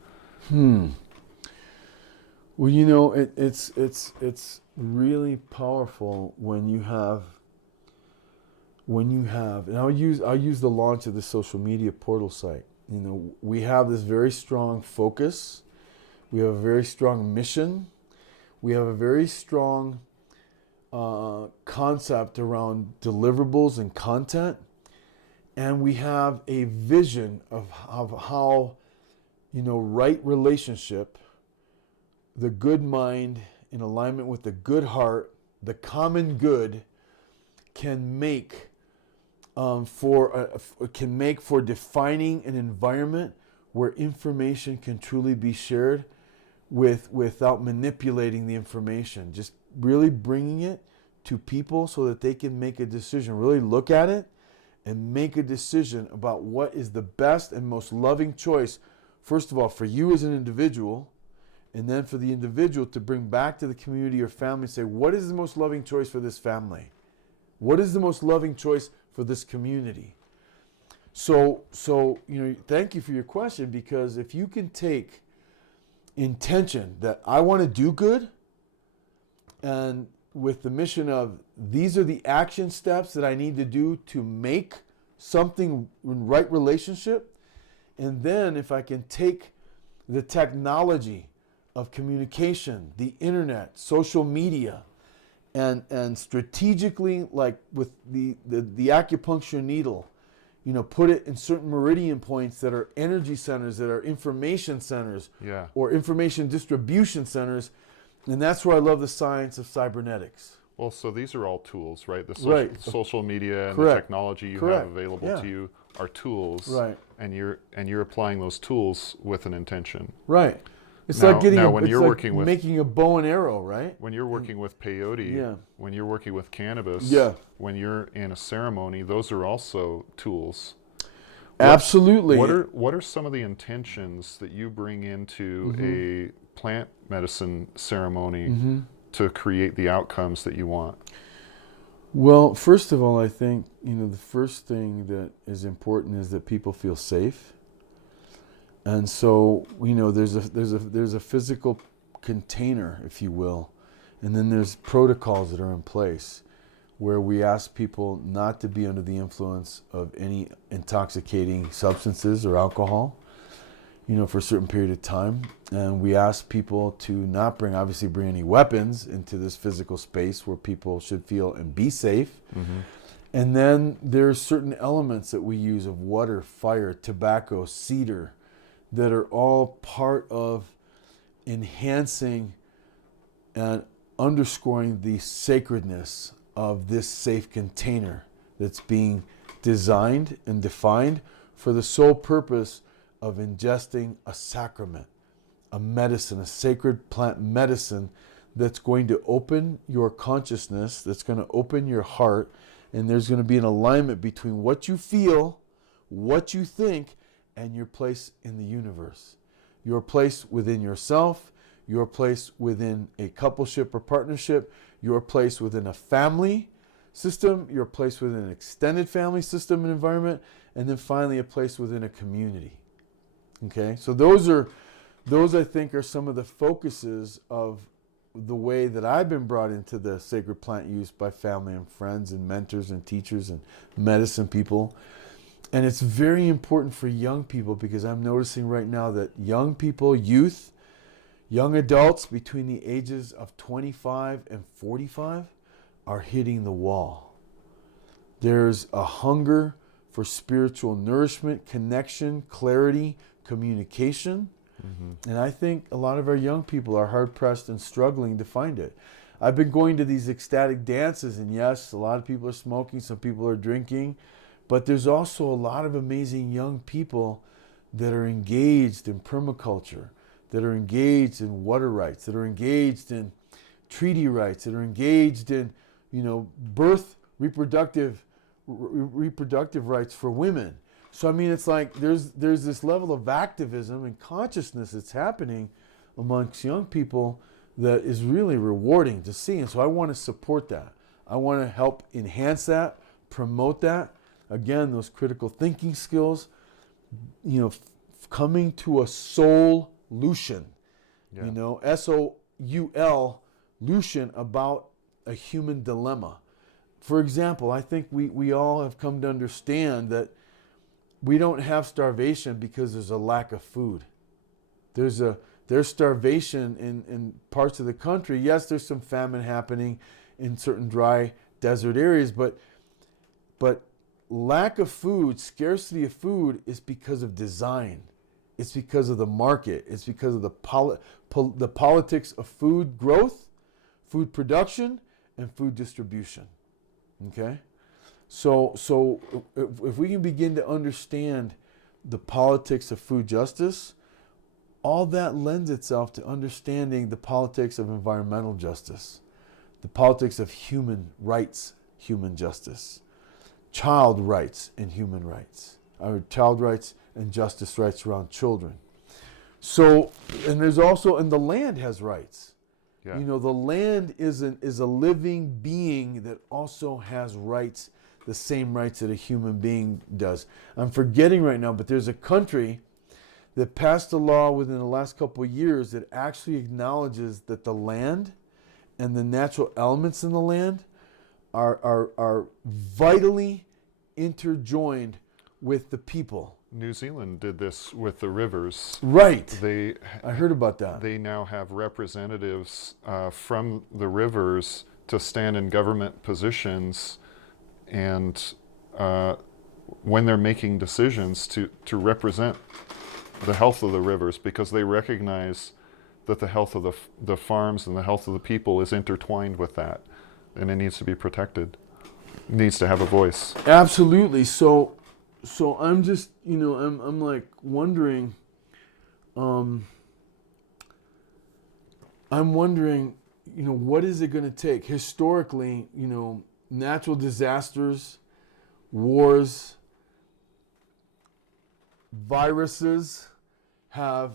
Well, it's really powerful when you have, and I'll use the launch of the social media portal site. We have this very strong focus. We have a very strong mission. We have a very strong concept around deliverables and content. And we have a vision of how, right relationship, the good mind in alignment with the good heart, the common good, can make for defining an environment where information can truly be shared without manipulating the information. Just really bringing it to people so that they can make a decision, really look at it and make a decision about what is the best and most loving choice, first of all, for you as an individual, and then for the individual to bring back to the community or family and say, what is the most loving choice for this family? What is the most loving choice for this community? So thank you for your question, because if you can take intention that I want to do good, and with the mission of these are the action steps that I need to do to make something in right relationship, and then if I can take the technology of communication, the internet, social media, and strategically, like with the acupuncture needle, put it in certain meridian points that are energy centers, that are information centers, or information distribution centers. And that's where I love the science of cybernetics. Well, so these are all tools, right? The social media and Correct. the technology you Correct. have available to you are tools, right? And you're applying those tools with an intention, right? It's like getting making a bow and arrow, right? When you're working with peyote, when you're working with cannabis, when you're in a ceremony, those are also tools. Absolutely. What are some of the intentions that you bring into a plant medicine ceremony to create the outcomes that you want? Well, first of all, I think the first thing that is important is that people feel safe. And so, there's a physical container, if you will, and then there's protocols that are in place where we ask people not to be under the influence of any intoxicating substances or alcohol, for a certain period of time. And we ask people to not bring any weapons into this physical space where people should feel and be safe. And then there's certain elements that we use of water, fire, tobacco, cedar, that are all part of enhancing and underscoring the sacredness of this safe container that's being designed and defined for the sole purpose of ingesting a sacrament, a medicine, a sacred plant medicine that's going to open your consciousness, that's going to open your heart, and there's going to be an alignment between what you feel, what you think, and your place in the universe. Your place within yourself, your place within a coupleship or partnership, your place within a family system, your place within an extended family system and environment, and then finally a place within a community. Okay? So those I think are some of the focuses of the way that I've been brought into the sacred plant use by family and friends and mentors and teachers and medicine people. And it's very important for young people, because I'm noticing right now that young people, youth, young adults between the ages of 25 and 45 are hitting the wall. There's a hunger for spiritual nourishment, connection, clarity, communication. And I think a lot of our young people are hard-pressed and struggling to find it. I've been going to these ecstatic dances, and yes, a lot of people are smoking, some people are drinking, but there's also a lot of amazing young people that are engaged in permaculture, that are engaged in water rights, that are engaged in treaty rights, that are engaged in, reproductive rights for women. So it's like there's this level of activism and consciousness that's happening amongst young people that is really rewarding to see. And so I want to support that. I want to help enhance that, promote that. Again, those critical thinking skills, coming to a solution, S-O-U-L, lution, about a human dilemma. For example, I think we all have come to understand that we don't have starvation because there's a lack of food. There's starvation in parts of the country. Yes, there's some famine happening in certain dry desert areas, but lack of food, scarcity of food, is because of design. It's because of the market. It's because of the politics of food growth, food production, and food distribution. Okay? So if we can begin to understand the politics of food justice, all that lends itself to understanding the politics of environmental justice, the politics of human rights, human justice. child rights and human rights, or child rights and justice rights around children. So, and there's also, and the land has rights. Yeah. You know, the land is a living being that also has rights, the same rights that a human being does. I'm forgetting right now, but there's a country that passed a law within the last couple of years that actually acknowledges that the land and the natural elements in the land are vitally interjoined with the people. New Zealand did this with the rivers. Right. I heard about that. They now have representatives from the rivers to stand in government positions, and when they're making decisions to represent the health of the rivers, because they recognize that the health of the farms and the health of the people is intertwined with that, and it needs to be protected. It needs to have a voice. Absolutely. So I'm just, I'm like wondering, I'm wondering, what is it going to take? Historically, natural disasters, wars, viruses have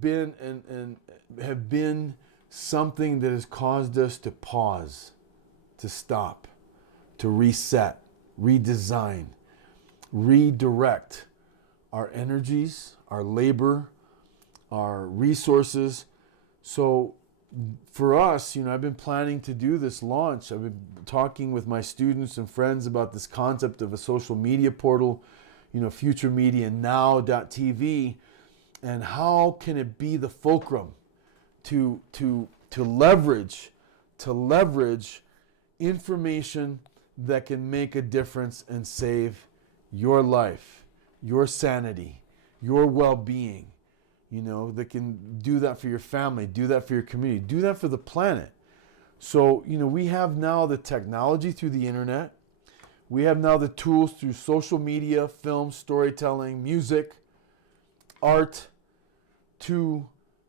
been and have been something that has caused us to pause, to stop, to reset, redesign, redirect our energies, our labor, our resources. So for us, I've been planning to do this launch. I've been talking with my students and friends about this concept of a social media portal, futuremedianow.tv, and how can it be the fulcrum to leverage information that can make a difference and save your life, your sanity, your well-being, that can do that for your family, do that for your community, do that for the planet. So, we have now the technology through the internet. We have now the tools through social media, film, storytelling, music, art, to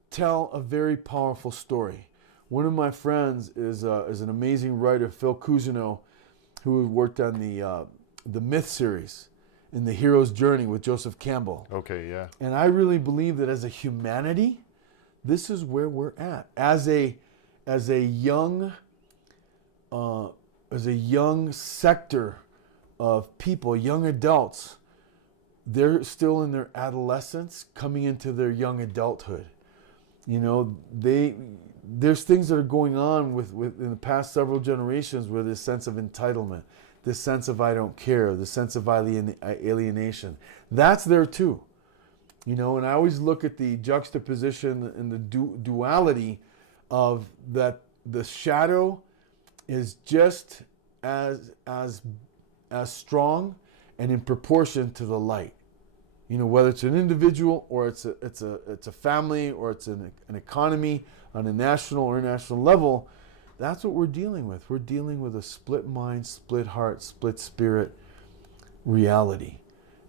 tell a very powerful story. One of my friends is an amazing writer, Phil Cousineau, who worked on the Myth series in The Hero's Journey with Joseph Campbell. Okay, yeah. And I really believe that as a humanity, this is where we're at. As a young sector of people, young adults, they're still in their adolescence, coming into their young adulthood. There's things that are going on with in the past several generations where this sense of entitlement, this sense of I don't care, the sense of alienation, that's there too. And I always look at the juxtaposition and the duality of that. The shadow is just as strong and in proportion to the light. Whether it's an individual or it's a family or it's an economy on a national or international level, that's what we're dealing with. We're dealing with a split mind, split heart, split spirit reality.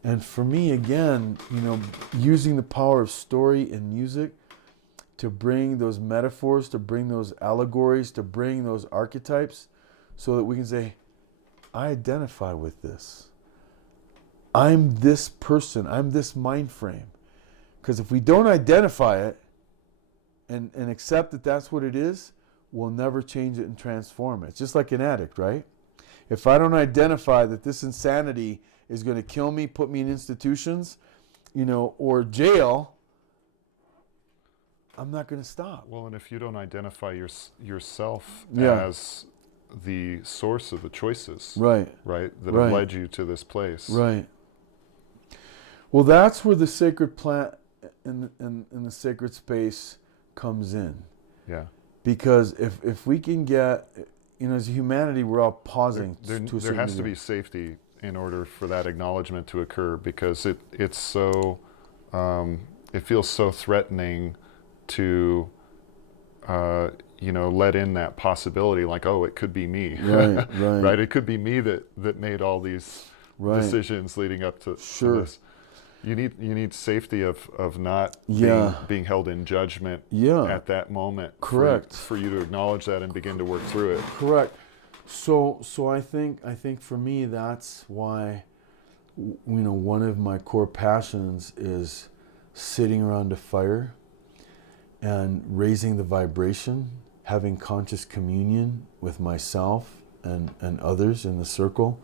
And for me, again, using the power of story and music to bring those metaphors, to bring those allegories, to bring those archetypes, so that we can say, I identify with this. I'm this person. I'm this mind frame. Because if we don't identify it and accept that that's what it is, we'll never change it and transform it. It's just like an addict, right? If I don't identify that this insanity is going to kill me, put me in institutions, or jail, I'm not going to stop. Well, and if you don't identify yourself as the source of the choices, right, that have led you to this place, right. Well, that's where the sacred plant and the sacred space comes in. Yeah. Because if we can get, as a humanity, we're all pausing. There has to be safety in order for that acknowledgement to occur, because it's so, it feels so threatening to, let in that possibility, like, oh, it could be me, right? Right. It could be me that made all these decisions leading up to this. You need safety of not being held in judgment at that moment. Correct. For you to acknowledge that and begin to work through it. Correct. So I think for me that's why, one of my core passions is sitting around a fire and raising the vibration, having conscious communion with myself and others in the circle,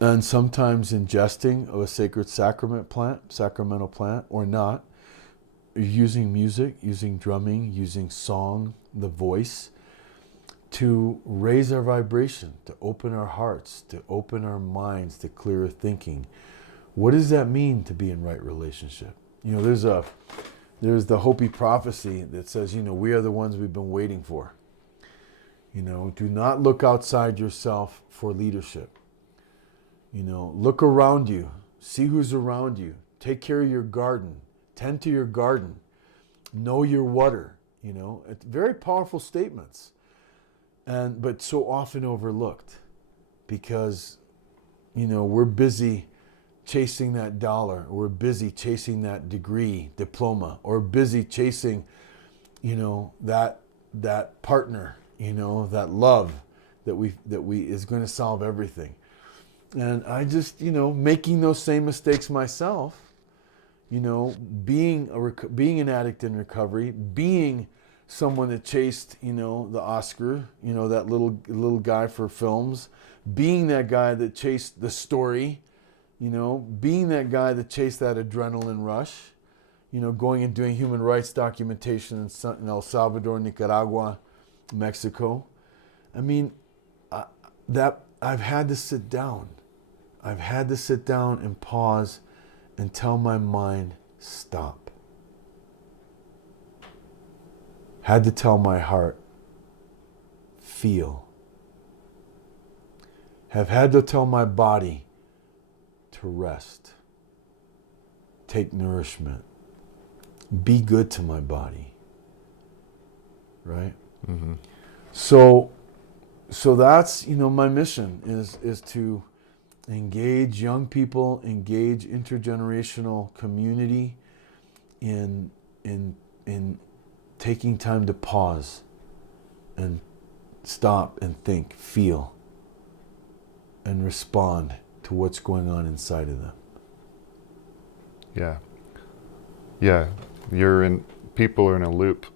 and sometimes ingesting of a sacred sacramental plant or not, using music, using drumming, using song, the voice, to raise our vibration, to open our hearts, to open our minds to clearer thinking. What does that mean to be in right relationship? There's the Hopi prophecy that says, we are the ones we've been waiting for. Do not look outside yourself for leadership. Look around you, see who's around you, take care of your garden, tend to your garden, know your water. It's very powerful statements, but so often overlooked because, we're busy chasing that dollar, or we're busy chasing that degree, diploma, or busy chasing, that partner, that love that we is going to solve everything. And I just, making those same mistakes myself, being an addict in recovery, being someone that chased, the Oscar, that little guy for films, being that guy that chased the story, being that guy that chased that adrenaline rush, going and doing human rights documentation in El Salvador, Nicaragua, Mexico. I mean, that I've had to sit down. I've had to sit down and pause and tell my mind, stop. Had to tell my heart, feel. Have had to tell my body to rest. Take nourishment. Be good to my body. Right? Mm-hmm. So that's, my mission is to engage young people, engage intergenerational community in taking time to pause and stop and think, feel, and respond to what's going on inside of them. Yeah. People are in a loop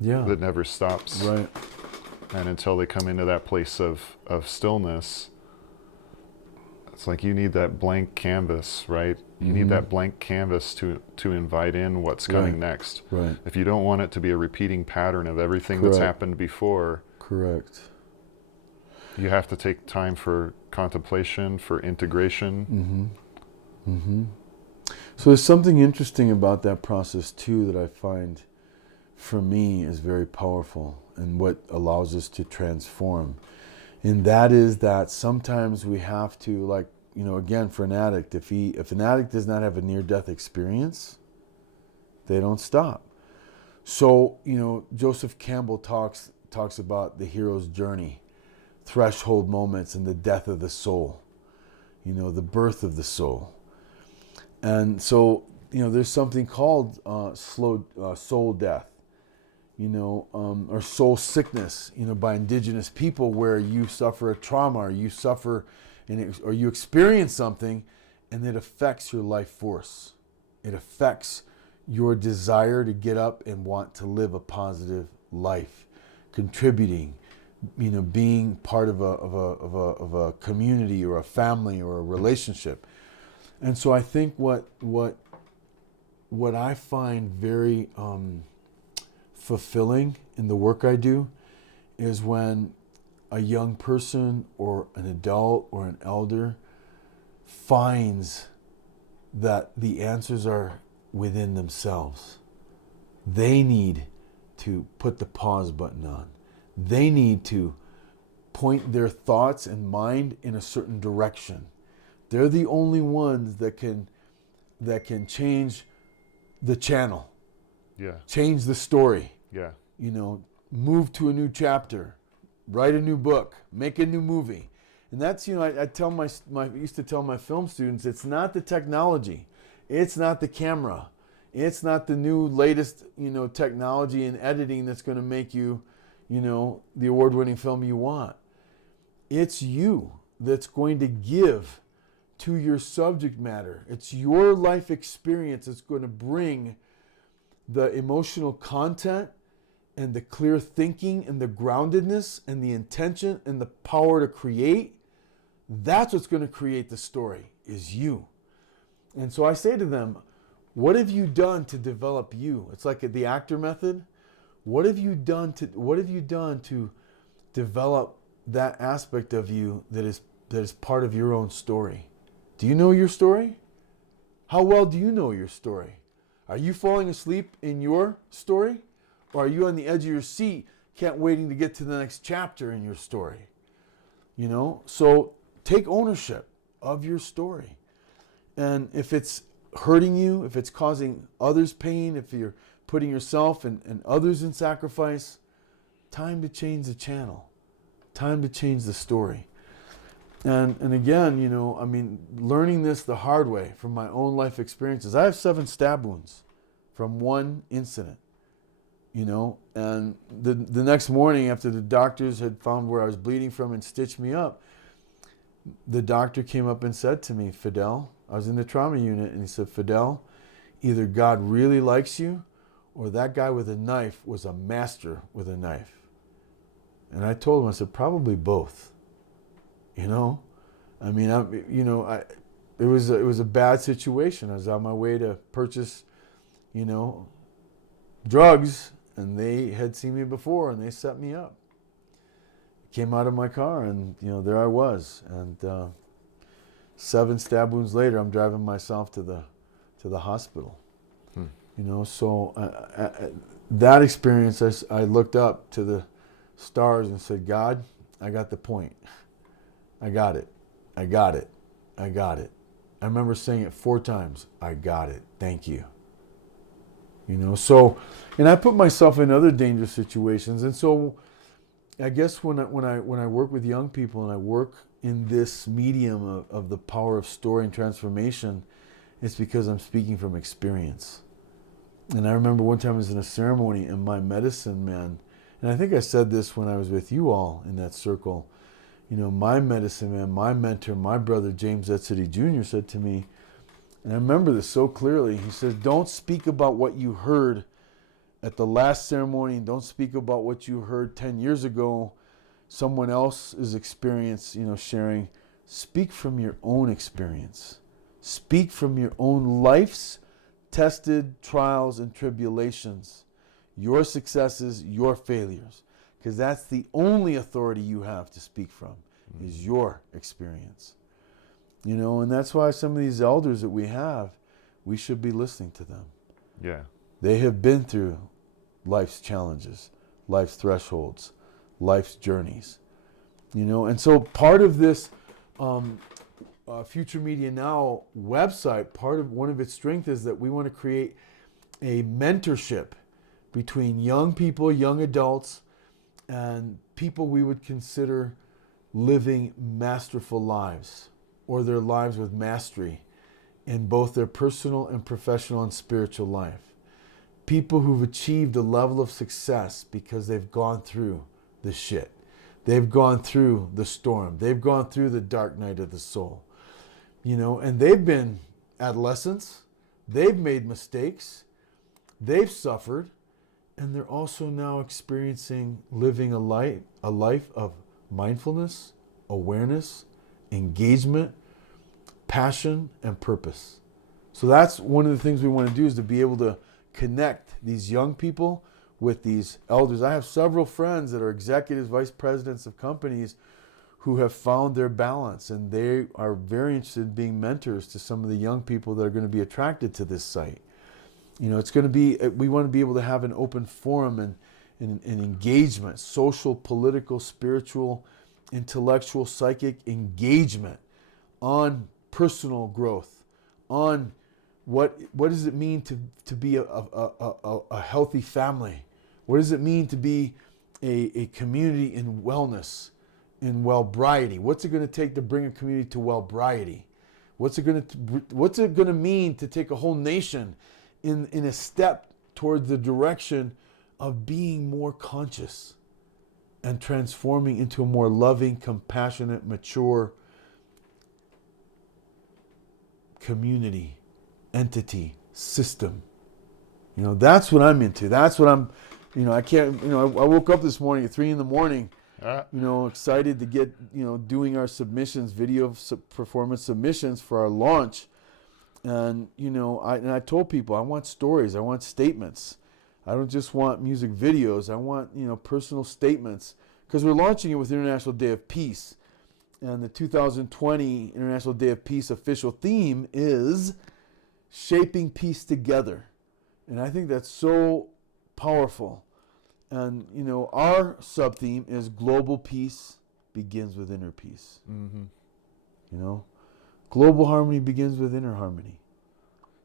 that never stops. Right. And until they come into that place of stillness, it's like you need that blank canvas, right? You need that blank canvas to invite in what's coming next. Right. If you don't want it to be a repeating pattern of everything that's happened before. Correct. You have to take time for contemplation, for integration. So there's something interesting about that process too that I find for me is very powerful and what allows us to transform. And that is that sometimes we have to, like, again, for an addict, if an addict does not have a near-death experience, they don't stop. So, Joseph Campbell talks about the hero's journey, threshold moments, and the death of the soul, the birth of the soul. And so, there's something called soul death, or soul sickness, by indigenous people, where you suffer a trauma, or you suffer or you experience something, and it affects your life force. It affects your desire to get up and want to live a positive life, contributing, being part of a community or a family or a relationship. And so I think what I find very fulfilling in the work I do is when a young person or an adult or an elder finds that the answers are within themselves. They need to put the pause button on. They need to point their thoughts and mind in a certain direction. They're the only ones that can change the channel. Yeah. Change the story. Yeah. Move to a new chapter, write a new book, make a new movie. And that's, I tell I used to tell my film students, it's not the technology, it's not the camera, it's not the new latest, technology and editing that's going to make you, the award-winning film you want. It's you that's going to give to your subject matter. It's your life experience that's going to bring the emotional content and the clear thinking and the groundedness and the intention and the power to create. That's what's going to create the story, is you. And so I say to them, what have you done to develop you? It's like the actor method. What have you done to develop that aspect of you that is part of your own story? Do you know your story? How well do you know your story? Are you falling asleep in your story? Or are you on the edge of your seat, waiting to get to the next chapter in your story? So take ownership of your story. And if it's hurting you, if it's causing others pain, if you're putting yourself and others in sacrifice, time to change the channel. Time to change the story. And again, learning this the hard way from my own life experiences. I have 7 stab wounds from one incident, and the next morning after the doctors had found where I was bleeding from and stitched me up, the doctor came up and said to me, Fidel, I was in the trauma unit, and he said, Fidel, either God really likes you or that guy with a knife was a master with a knife. And I told him, I said, probably both. It was a bad situation. I was on my way to purchase, drugs, and they had seen me before, and they set me up. Came out of my car, and there I was. And 7 stab wounds later, I'm driving myself to the hospital. So that experience, I looked up to the stars and said, God, I got the point. I got it. I got it. I got it. I remember saying it 4 times. I got it. Thank you. So, and I put myself in other dangerous situations. And so I guess when I work with young people and I work in this medium of the power of story and transformation, it's because I'm speaking from experience. And I remember one time I was in a ceremony, and my medicine man, and I think I said this when I was with you all in that circle, my medicine man, my mentor, my brother, James Etsity Jr. said to me, and I remember this so clearly, he said, don't speak about what you heard at the last ceremony, don't speak about what you heard 10 years ago, someone else's experience, sharing. Speak from your own experience. Speak from your own life's tested trials and tribulations, your successes, your failures, because that's the only authority you have to speak from, is your experience. And that's why some of these elders that we have, we should be listening to them. Yeah. They have been through life's challenges, life's thresholds, life's journeys. And so part of this Future Media Now website, one of its strengths is that we want to create a mentorship between young people, young adults, and people we would consider living masterful lives, or their lives with mastery in both their personal and professional and spiritual life. People who've achieved a level of success because they've gone through the shit. They've gone through the storm. They've gone through the dark night of the soul. And they've been adolescents. They've made mistakes. They've suffered. And they're also now experiencing living a life of mindfulness, awareness, engagement, passion, and purpose. So that's one of the things we want to do, is to be able to connect these young people with these elders. I have several friends that are executives, vice presidents of companies who have found their balance, and they are very interested in being mentors to some of the young people that are going to be attracted to this site. It's going to be, we want to be able to have an open forum and engagement, social, political, spiritual, intellectual, psychic engagement on personal growth, on what does it mean to be a healthy family? What does it mean to be a community in wellness, in wellbriety? What's it going to take to bring a community to wellbriety? What's it going to mean to take a whole nation in a step toward the direction of being more conscious, and transforming into a more loving, compassionate, mature community, entity, system. That's what I'm into. That's what I'm, I can't, I woke up this morning at 3 a.m, excited to get, doing our submissions, video performance submissions for our launch. And, I told people, I want stories. I want statements. I don't just want music videos. I want, personal statements. Because we're launching it with International Day of Peace. And the 2020 International Day of Peace official theme is Shaping Peace Together. And I think that's so powerful. And, our sub-theme is Global Peace Begins with Inner Peace. Mm-hmm. Global harmony begins with inner harmony.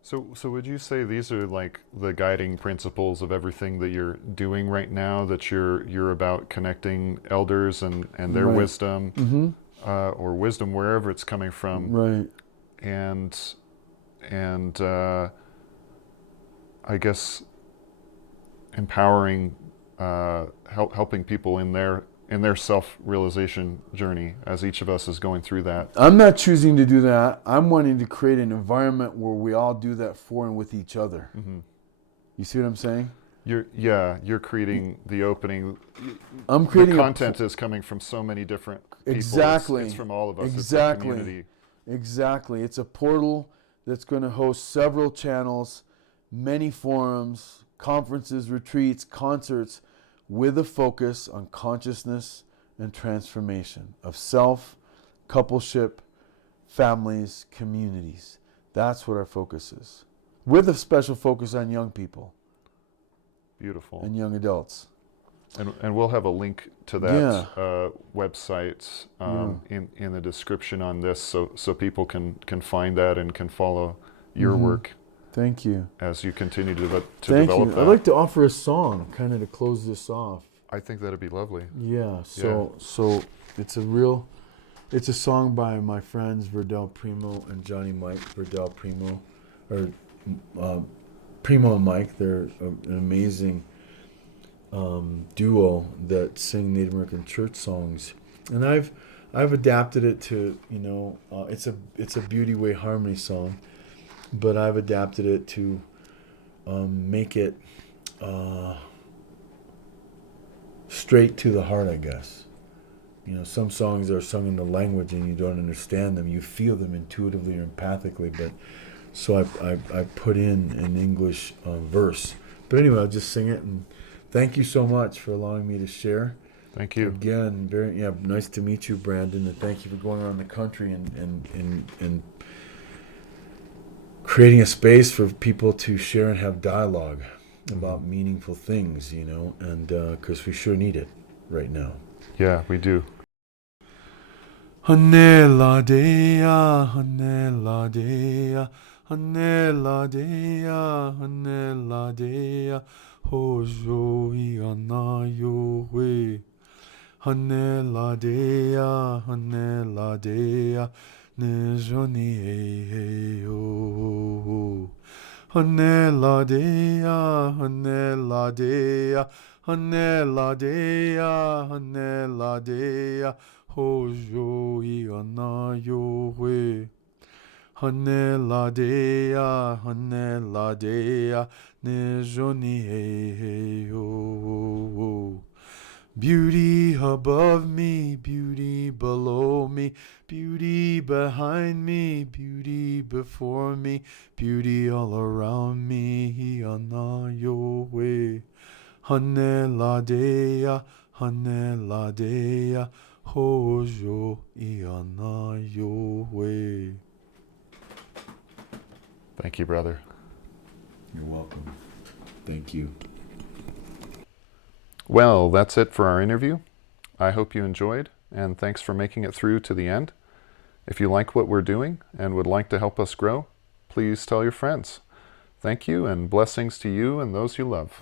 So would you say these are like the guiding principles of everything that you're doing right now, that you're about connecting elders and their right. wisdom, mm-hmm. Or wisdom wherever it's coming from, right? And I guess empowering, helping people in their self-realization journey as each of us is going through that. I'm not choosing to do that. I'm wanting to create an environment where we all do that for and with each other. Mm-hmm. You see what I'm saying? You're creating the opening. I'm creating the content is coming from so many different people. Exactly. It's from all of us. Exactly. It's a community. Exactly. It's a portal that's going to host several channels, many forums, conferences, retreats, concerts, with a focus on consciousness and transformation of self, coupleship, families, communities. That's what our focus is. With a special focus on young people. Beautiful. And young adults. And we'll have a link to that website in the description on this, so people can find that and can follow your work. Thank you. As you continue to develop that. I'd like to offer a song kind of to close this off. I think that'd be lovely. Yeah. So it's a song by my friends Fidel Primo and Johnny Mike. Fidel Primo, or Primo and Mike. They're an amazing duo that sing Native American church songs, and I've adapted it to it's a Beauty Way harmony song. But I've adapted it to make it straight to the heart, I guess. Some songs are sung in the language and you don't understand them. You feel them intuitively or empathically. But so I put in an English verse. But anyway, I'll just sing it. And thank you so much for allowing me to share. Thank you. Again, nice to meet you, Brandon. And thank you for going around the country and creating a space for people to share and have dialogue about meaningful things, and because we sure need it right now. Yeah, we do. Hanela dea, hanela dea, hanela dea, hanela dea, hojo iana yowe. Hanela dea, hanela dea, Nejoni he o Hanela dea, hanela dea, hanela dea, hanela dea, hojo iana yowe. Hanela dea, nejoni he o. Beauty above me, beauty below me, beauty behind me, beauty before me, beauty all around me, Ana Yowe. Hanela dea, hojo Iana Yowe. Thank you, brother. You're welcome. Thank you. Well, that's it for our interview. I hope you enjoyed, and thanks for making it through to the end. If you like what we're doing and would like to help us grow, please tell your friends. Thank you, and blessings to you and those you love.